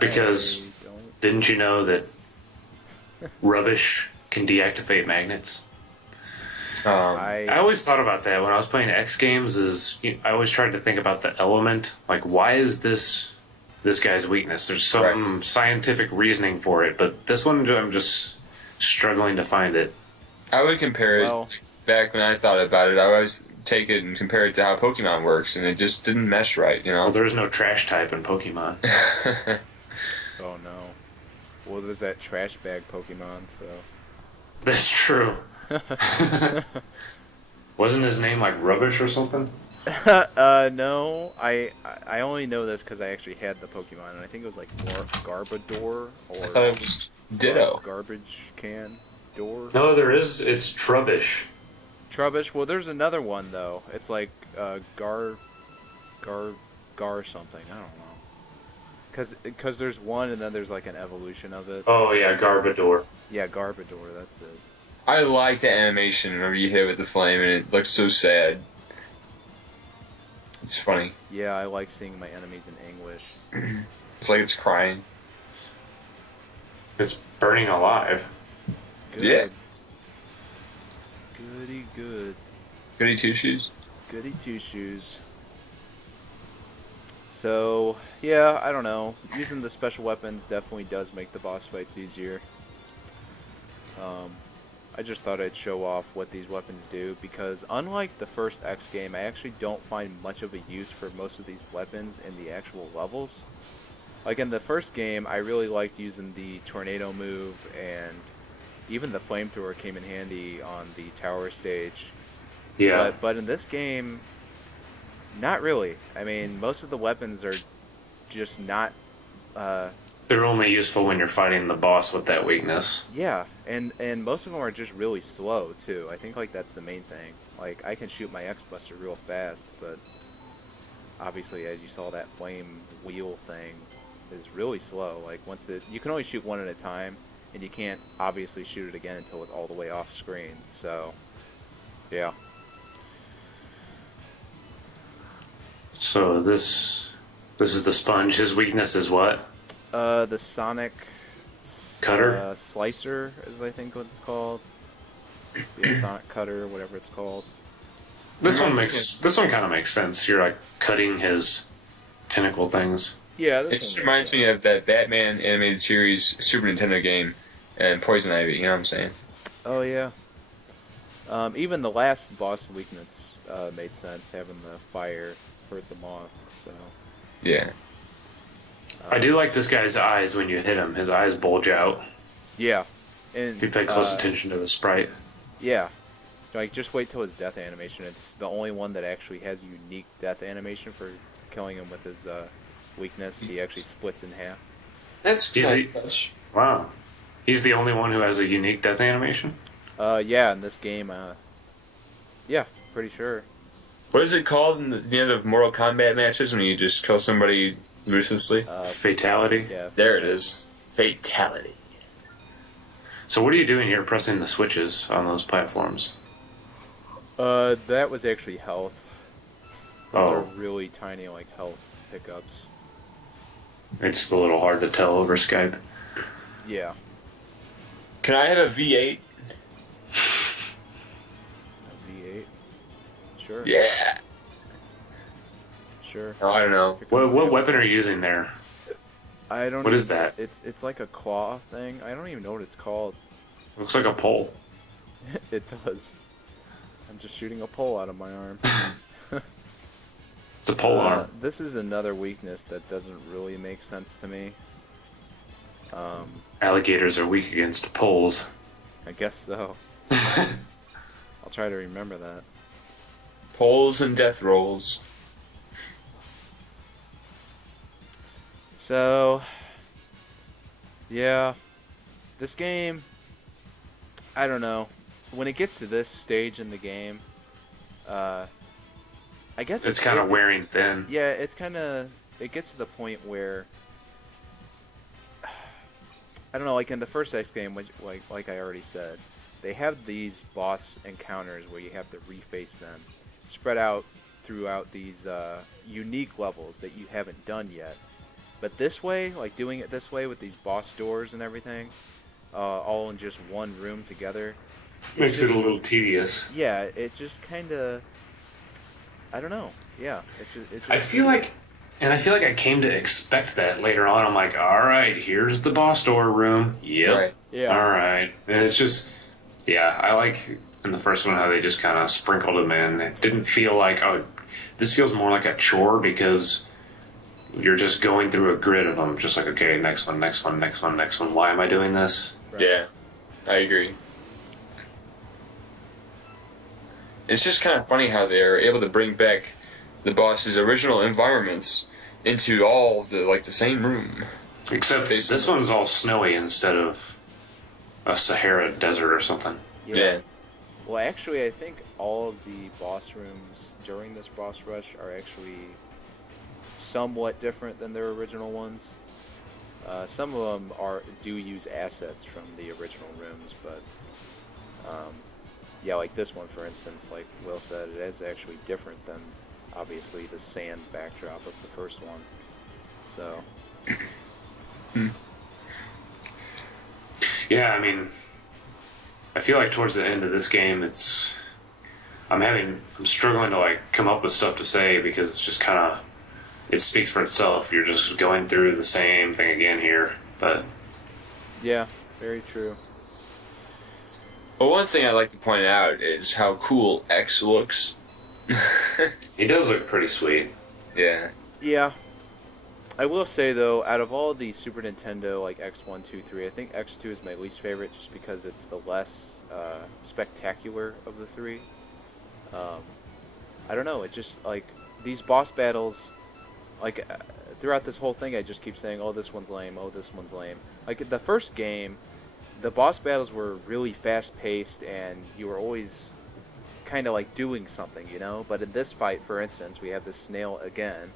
Because I don't- didn't you know that rubbish can deactivate magnets? I always thought about that when I was playing X games. I always tried to think about the element. Like, why is this guy's weakness? There's some scientific reasoning for it, but this one I'm just struggling to find it. I would compare it, Well- back when I thought about it, I would always take it and compare it to how Pokemon works, and it just didn't mesh right, you know? Well, there's no trash type in Pokemon. Oh no. Well, there's that trash bag Pokemon, so. That's true. Wasn't his name like Rubbish or something? No. I only know this because I actually had the Pokemon, and I think it was like Garbodor or I thought it was Ditto. garbage can door. No, there is. It's Trubbish. Trubbish. Well, there's another one though. It's like Gar something. I don't know. Cause there's one, and then there's like an evolution of it. Oh yeah, Garbodor. Yeah, Garbodor. That's it. I like the animation whenever you hit it with the flame, and it looks so sad. It's funny. Yeah, I like seeing my enemies in anguish. It's like it's crying. It's burning alive. Good. Yeah. Goody good. Goody two shoes. Goody two shoes. So, yeah, I don't know. Using the special weapons definitely does make the boss fights easier. I just thought I'd show off what these weapons do, because unlike the first X game, I actually don't find much of a use for most of these weapons in the actual levels. Like in the first game, I really liked using the tornado move, and even the flamethrower came in handy on the tower stage. Yeah. But in this game, not really. I mean, most of the weapons are just not. They're only useful when you're fighting the boss with that weakness. Yeah, and most of them are just really slow too. I think like that's the main thing. Like I can shoot my X Buster real fast, but obviously, as you saw, that flame wheel thing is really slow. Like you can only shoot one at a time, and you can't obviously shoot it again until it's all the way off screen. So, yeah. So this is the sponge. His weakness is what? The Sonic Cutter? Slicer is I think what it's called. The Sonic Cutter, whatever it's called. This one kind of makes sense. You're like cutting his tentacle things. Yeah, It just reminds me of that Batman animated series Super Nintendo game and Poison Ivy. You know what I'm saying? Oh yeah. Even the last boss weakness made sense, having the fire hurt the moth. So Yeah. I do like this guy's eyes when you hit him. His eyes bulge out. yeah, and If you pay close attention to the sprite. yeah, like just wait till his death animation. It's the only one that actually has unique death animation for killing him with his weakness. He actually splits in half. That's He's nice the- touch. Wow. He's the only one who has a unique death animation? Yeah, in this game, yeah, pretty sure. What is it called in the end of Mortal Kombat matches when you just kill somebody ruthlessly? Fatality? Yeah. There it is. Fatality. So what are you doing here pressing the switches on those platforms? That was actually health. Those Oh. are really tiny, like, health pickups. It's a little hard to tell over Skype. Yeah. Can I have a V8? A V8. Sure. Yeah. Sure. No, I don't know. What weapon are you using there? I don't. What is that? It's like a claw thing. I don't even know what it's called. Looks like a pole. It does. I'm just shooting a pole out of my arm. It's a pole arm. This is another weakness that doesn't really make sense to me. Alligators are weak against poles. I guess so. I'll try to remember that. Poles and death rolls. So, yeah, this game, I don't know. When it gets to this stage in the game, I guess It's kind of wearing thin. Yeah, it's kind of. It gets to the point where I don't know. Like in the first X game, which, like I already said, they have these boss encounters where you have to reface them, spread out throughout these unique levels that you haven't done yet. But this way, like doing it this way with these boss doors and everything, all in just one room together, Makes it a little tedious. yeah, it just kind of. I don't know. Yeah, it's just. I feel like I came to expect that later on. I'm like, all right, here's the boss door room. Yep. Right. Yeah. All right. And it's just, yeah, I like in the first one how they just kind of sprinkled them in. It didn't feel like, oh, this feels more like a chore because you're just going through a grid of them. Just like, okay, next one, next one, next one, next one. Why am I doing this? Right. Yeah, I agree. It's just kind of funny how they're able to bring back the boss's original environments into all the same room. Except this one's all snowy instead of a Sahara desert or something. Yeah. Well, actually, I think all of the boss rooms during this boss rush are actually somewhat different than their original ones. Some of them do use assets from the original rooms, but yeah, like this one, for instance, like Will said, it is actually different than obviously the sand backdrop of the first one. So. Yeah, I mean, I feel like towards the end of this game, I'm struggling to like come up with stuff to say because it's just kind of, it speaks for itself. You're just going through the same thing again here, but Yeah, very true. Well, one thing I'd like to point out is how cool X looks. he does look pretty sweet. Yeah. Yeah. I will say though, out of all the Super Nintendo like X1, 2, 3, I think X2 is my least favorite just because it's the less spectacular of the three. I don't know, it just like these boss battles, like throughout this whole thing I just keep saying, oh this one's lame, oh this one's lame. Like the first game, the boss battles were really fast paced and you were always kind of like doing something, you know? But in this fight, for instance, we have this snail again.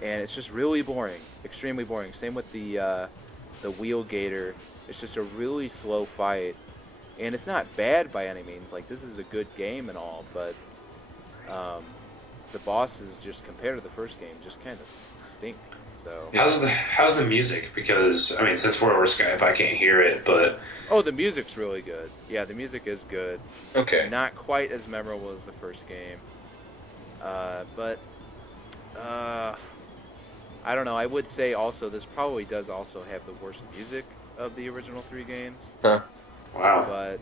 And it's just really boring, extremely boring. Same with the wheel gator. It's just a really slow fight, and it's not bad by any means. Like this is a good game and all, but the bosses just compared to the first game just kind of stink. So How's the music? Because I mean, since we're over Skype, I can't hear it, but the music's really good. Yeah, the music is good. Okay. Not quite as memorable as the first game. But I don't know. I would say also this probably does also have the worst music of the original 3 games. Huh. Wow. But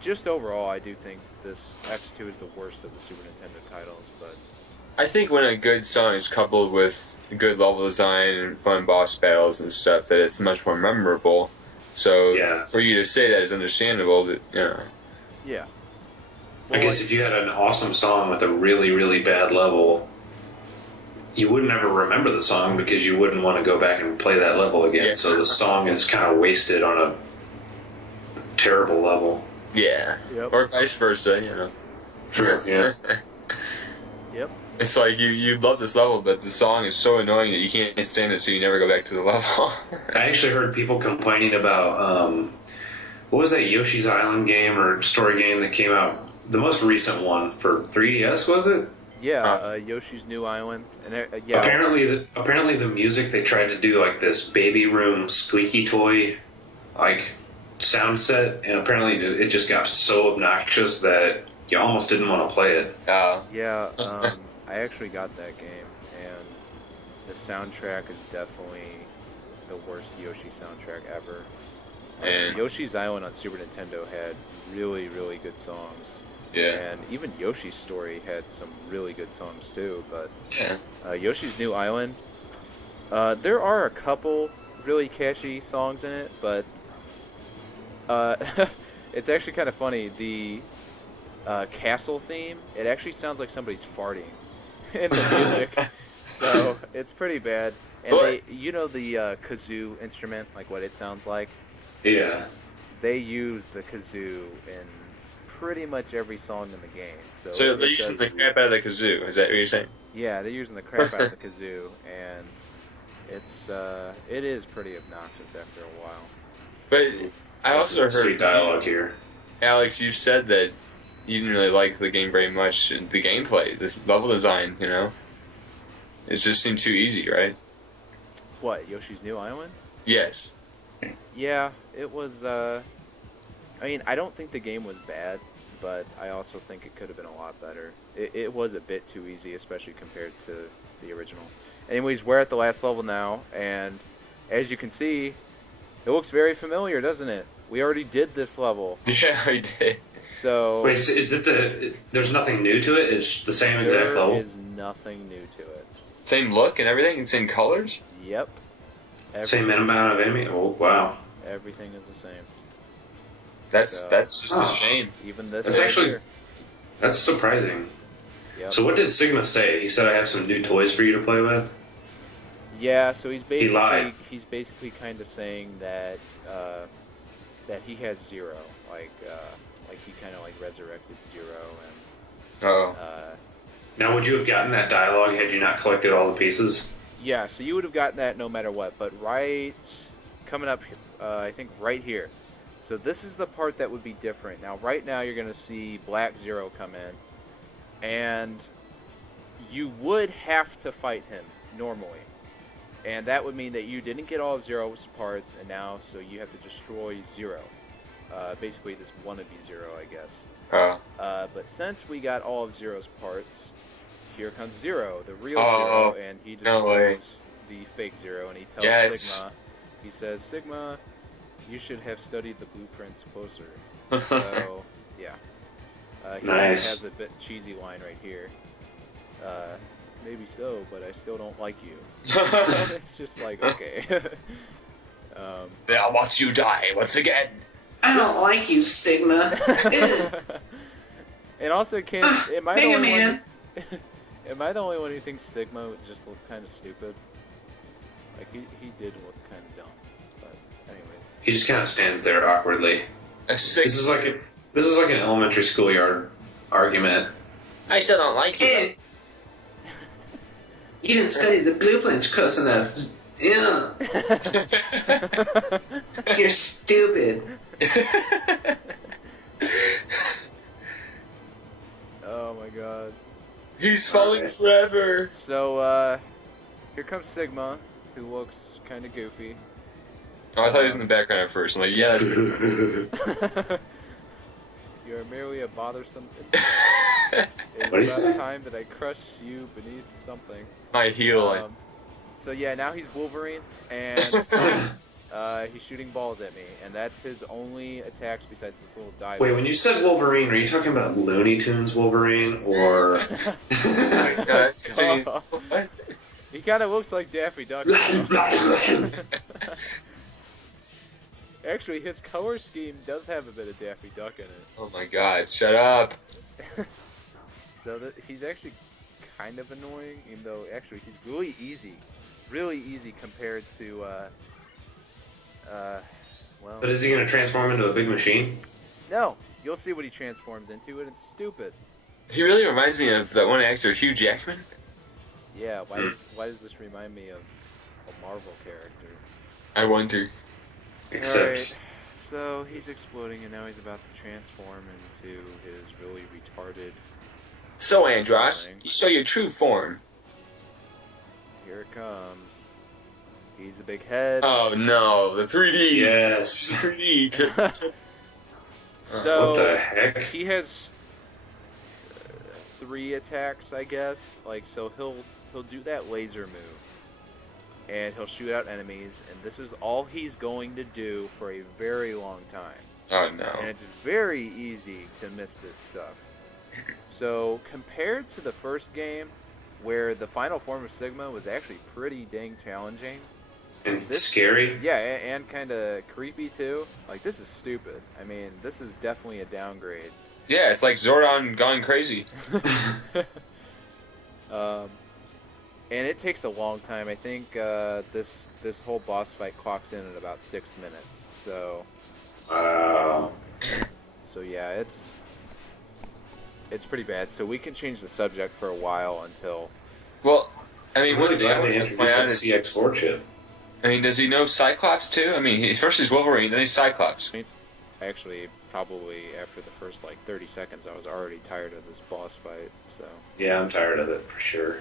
just overall, I do think this X2 is the worst of the Super Nintendo titles. But I think when a good song is coupled with good level design and fun boss battles and stuff, that it's much more memorable. So Yeah. for you to say that is understandable. That yeah. I guess if you had an awesome song with a really, really bad level, you wouldn't ever remember the song because you wouldn't want to go back and play that level again. Yeah. So the song is kind of wasted on a terrible level. yeah, Yep. or vice versa. Sure. Yeah. Yep. It's like you love this level, but the song is so annoying that you can't stand it, so you never go back to the level. I actually heard people complaining about what was that Yoshi's Island game or story game that came out, the most recent one for 3DS, was it? Yeah. Yoshi's New Island, and yeah. Apparently the music, they tried to do like this baby room squeaky toy like sound set, and apparently it just got so obnoxious that you almost didn't want to play it. Yeah, I actually got that game, and the soundtrack is definitely the worst Yoshi soundtrack ever. And- Yoshi's Island on Super Nintendo had really, really good songs. Yeah. And even Yoshi's Story had some really good songs too, but Yeah. Yoshi's New Island, there are a couple really catchy songs in it, but it's actually kind of funny. The castle theme, it actually sounds like somebody's farting in the music, so it's pretty bad. And What? they, the kazoo instrument, like what it sounds like, Yeah. they use the kazoo in pretty much every song in the game. So, So it they're using the does- crap out of the kazoo. Is that what you're saying? Yeah, they're using the crap out of the kazoo, and it is pretty obnoxious after a while. But I That's also some sweet heard, dialogue here. Alex, you said that you didn't really like the game very much. The gameplay, this level design, it just seemed too easy, right? What, Yoshi's New Island? Yes. Yeah, it was. I mean, I don't think the game was bad, but I also think it could have been a lot better. It was a bit too easy, especially compared to the original. Anyways, we're at the last level now, and as you can see, it looks very familiar, doesn't it? We already did this level, Yeah, I did. so Wait, is it there's nothing new to it? It's the same exact there level? is nothing new to it. Same look and everything, same colors. Yep. Same Everything- amount of enemy? Oh, wow. Everything is the same. That's So- just a Oh. shame. Even this. That's right actually- here. That's surprising. Yep. So what did Sigma say? He said I have some new toys for you to play with? Yeah, so he's lied. basically kind of saying that that he has Zero, like he kind of like resurrected Zero, and Oh. Now, would you have gotten that dialogue had you not collected all the pieces? yeah, so you would have gotten that no matter what. But right coming up, I think right here. So this is the part that would be different. Now, right now you're gonna see Black Zero come in, and you would have to fight him normally. And that would mean that you didn't get all of Zero's parts, and now, so you have to destroy Zero. Basically, this wannabe Zero, I guess. Oh. But since we got all of Zero's parts, here comes Zero, the real Oh, Zero, and he no way. destroys the fake Zero, and he tells Yes. Sigma, he says, Sigma, you should have studied the blueprints closer. So, yeah. He Nice. has a bit cheesy line right here. Maybe so, but I still don't like you. It's just like, okay. I'll watch you die once again. I don't like you, Sigma. And also, am I the Mega only Man. one? Am I the only one who thinks Sigma just looked kind of stupid? Like he did look kind of dumb. But anyways, He just kind of stands there awkwardly. A sick. This is like an elementary schoolyard argument. I still don't like Eh. You didn't study the blueprints close enough. Yeah, you're stupid. oh my god. He's falling Alright. forever. So here comes Sigma, who looks kind of goofy. Oh, I thought he was in the background at first. I'm like, yeah, that's You are merely a bothersome. What do you It's say? about time that I crush you beneath something. My heel. So yeah, now he's Wolverine, and he's shooting balls at me, and that's his only attacks besides this little dive. Wait, when you said Wolverine, are you talking about Looney Tunes Wolverine or? What? He kind of looks like Daffy Duck. Actually, his color scheme does have a bit of Daffy Duck in it. Oh my god, shut up. So he's actually kind of annoying, even though actually he's really easy. Really easy compared to, well... But is he going to transform into a big machine? No! You'll see what he transforms into, and it's stupid. He really reminds me of that one actor, Hugh Jackman. Yeah, why does this remind me of a Marvel character? I wonder. Except... Alright, so he's exploding, and now he's about to transform into his really retarded... So, Andros, you show your true form. Here it comes. He's a big head. Oh no, the 3D. Yes. 3D. So What the heck? he has 3 attacks, I guess. Like, so he'll do that laser move, and he'll shoot out enemies, and this is all he's going to do for a very long time. Oh And no. it's very easy to miss this stuff. So compared to the first game, where the final form of Sigma was actually pretty dang challenging. And This- scary? Yeah, and kind of creepy too. Like, this is stupid. I mean, this is definitely a downgrade. Yeah, it's like Zordon gone crazy. And it takes a long time. I think this whole boss fight clocks in at about 6 minutes. So, Wow. so yeah, it's pretty bad. So we can change the subject for a while until. Well, I mean, I'm what really is glad that? they introduced that CX4 chip. I mean, does he know Cyclops too? I mean, first he's Wolverine, then he's Cyclops. Actually, probably after the first like 30 seconds, I was already tired of this boss fight. So Yeah, I'm tired of it for sure.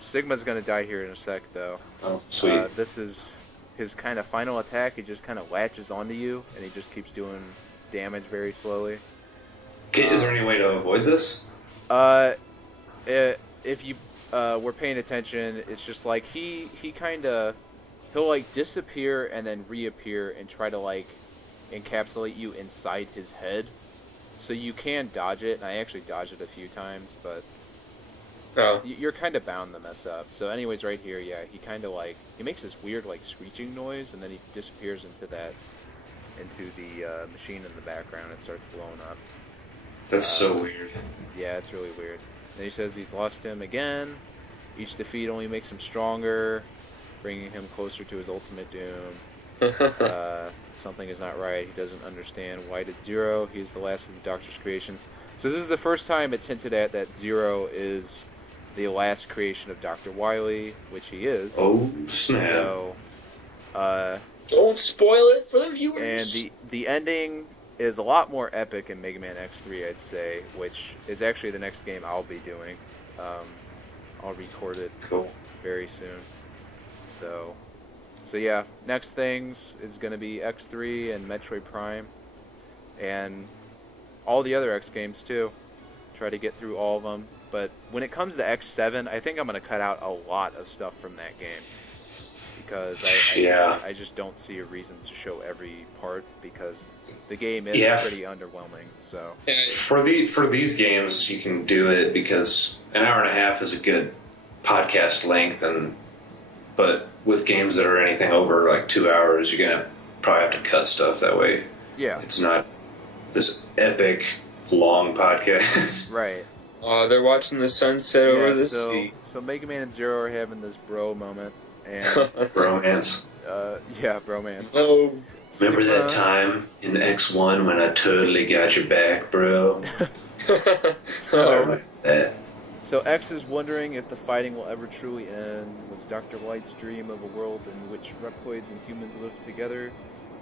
Sigma's gonna die here in a sec, though. Oh, sweet. This is his kind of final attack. He just kind of latches onto you, and he just keeps doing damage very slowly. Is there any way to avoid this? If you were paying attention, it's just like he'll like disappear and then reappear and try to like encapsulate you inside his head. So you can dodge it, and I actually dodged it a few times, but Oh. you're kind of bound to mess up. So anyways, right here, yeah, he kind of like, he makes this weird like screeching noise, and then he disappears into the machine in the background and starts blowing up. That's so weird. Yeah, it's really weird. Then he says he's lost him again. Each defeat only makes him stronger, bringing him closer to his ultimate doom. Something is not right. He doesn't understand. Why did Zero? He's the last of the Doctor's creations. So this is the first time it's hinted at that Zero is the last creation of Dr. Wily, which he is. Oh, snap. So, Don't spoil it for the viewers. and the ending is a lot more epic in Mega Man X3, I'd say, which is actually the next game I'll be doing. I'll record it Cool. very soon. So yeah, next things is going to be X3 and Metroid Prime, and all the other X games too. Try to get through all of them. But when it comes to X7, I think I'm going to cut out a lot of stuff from that game, because I just don't see a reason to show every part, because the game is pretty underwhelming. So For these games, you can do it because an hour and a half is a good podcast length, but with games that are anything over like 2 hours, you're gonna probably have to cut stuff. That way, yeah, it's not this epic long podcast. right. They're watching the sunset over the sea. So Mega Man and Zero are having this bro moment, and Romance. yeah, bromance. Oh, Remember that Sigma- time in X1 when I totally got your back, bro? I So, remember that. so X is wondering if the fighting will ever truly end. Was Dr. White's dream of a world in which Reploids and humans live together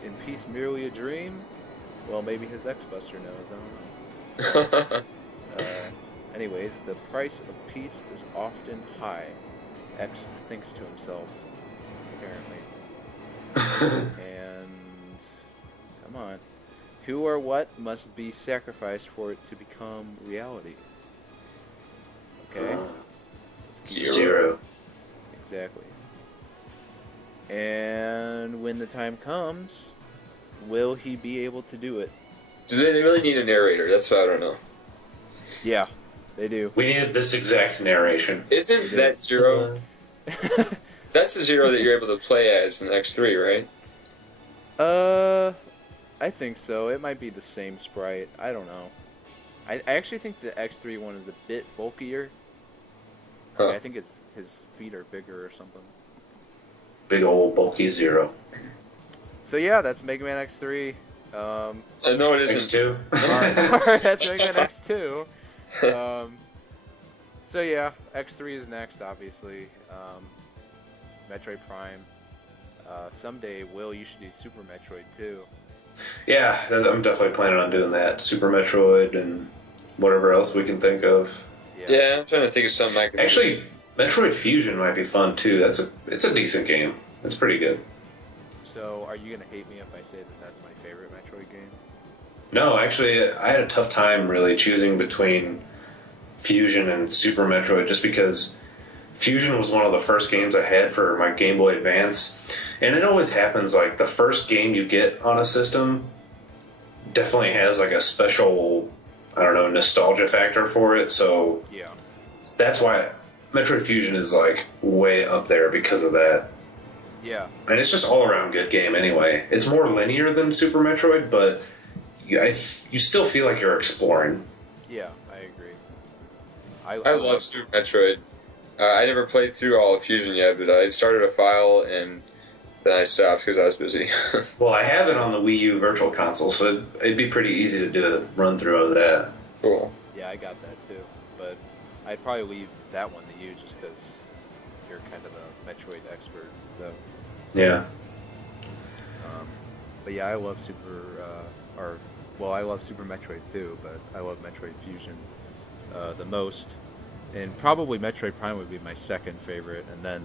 in peace merely a dream? Well, maybe his X-Buster knows. I don't know. Anyways, the price of peace is often high. X thinks to himself, apparently. And come on, who or what must be sacrificed for it to become reality? Okay. Zero. Exactly. And when the time comes, will he be able to do it? Do they really need a narrator? That's what I don't know. Yeah, they do. We needed this exact narration. Isn't that Zero? That's the Zero that you're able to play as in X3, right? I think so. It might be the same sprite. I don't know. I actually think the X3 one is a bit bulkier. Huh. I think his feet are bigger or something. Big old bulky Zero. So yeah, that's Mega Man X3. No, it isn't. X2. Alright, that's Mega Man X2. So yeah, X3 is next, obviously. Metroid Prime. Someday, Will, you should do Super Metroid too. Yeah, I'm definitely planning on doing that. Super Metroid and whatever else we can think of. Yeah, I'm trying to think of something I can Actually, Metroid Fusion might be fun too. It's a decent game. It's pretty good. So, are you gonna hate me if I say that that's my favorite Metroid game? No, actually, I had a tough time really choosing between Fusion and Super Metroid just because Fusion was one of the first games I had for my Game Boy Advance. And it always happens, like, the first game you get on a system definitely has, like, a special, I don't know, nostalgia factor for it. So Yeah. that's why Metroid Fusion is, like, way up there because of that. Yeah. And it's just all around good game anyway. It's more linear than Super Metroid, but you still feel like you're exploring. Yeah, I agree. I love Super Metroid. I never played through all of Fusion yet, but I started a file and then I stopped because I was busy. Well, I have it on the Wii U Virtual Console, so it'd be pretty easy to do a run through of that. Cool. Yeah, I got that too. But I'd probably leave that one to you just because you're kind of a Metroid expert. So. Yeah. But yeah, I love I love Super Metroid too, but I love Metroid Fusion the most. And probably Metroid Prime would be my second favorite, and then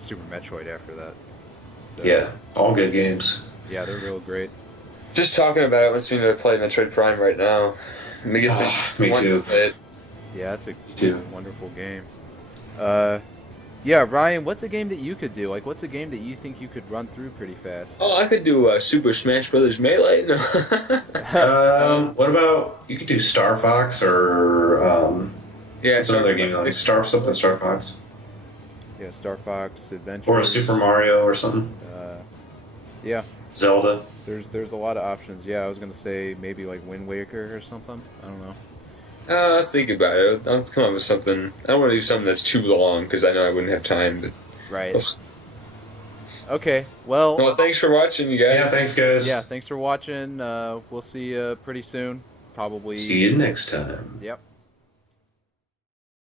Super Metroid after that. So, Yeah, all good games. Yeah, they're real great. Just talking about it wants me to play Metroid Prime right now. Me too. Yeah, it's a too. wonderful game. Yeah, Ryan, what's a game that you could do? Like, what's a game that you think you could run through pretty fast? Oh, I could do Super Smash Brothers Melee. No. What about, you could do Star Fox or Yeah, it's another game like Star Fox Yeah, Star Fox Adventure. or a Super Mario or something. Yeah, Zelda. there's a lot of options. Yeah, I was gonna say maybe like Wind Waker or something. I don't know. I'll think about it. I'll come up with something. I don't want to do something that's too long because I know I wouldn't have time. But Right. Okay. Well. well, thanks for watching, you guys. Yeah, thanks guys. Yeah. Thanks for watching. We'll see you pretty soon. Probably. See you next time. Yep.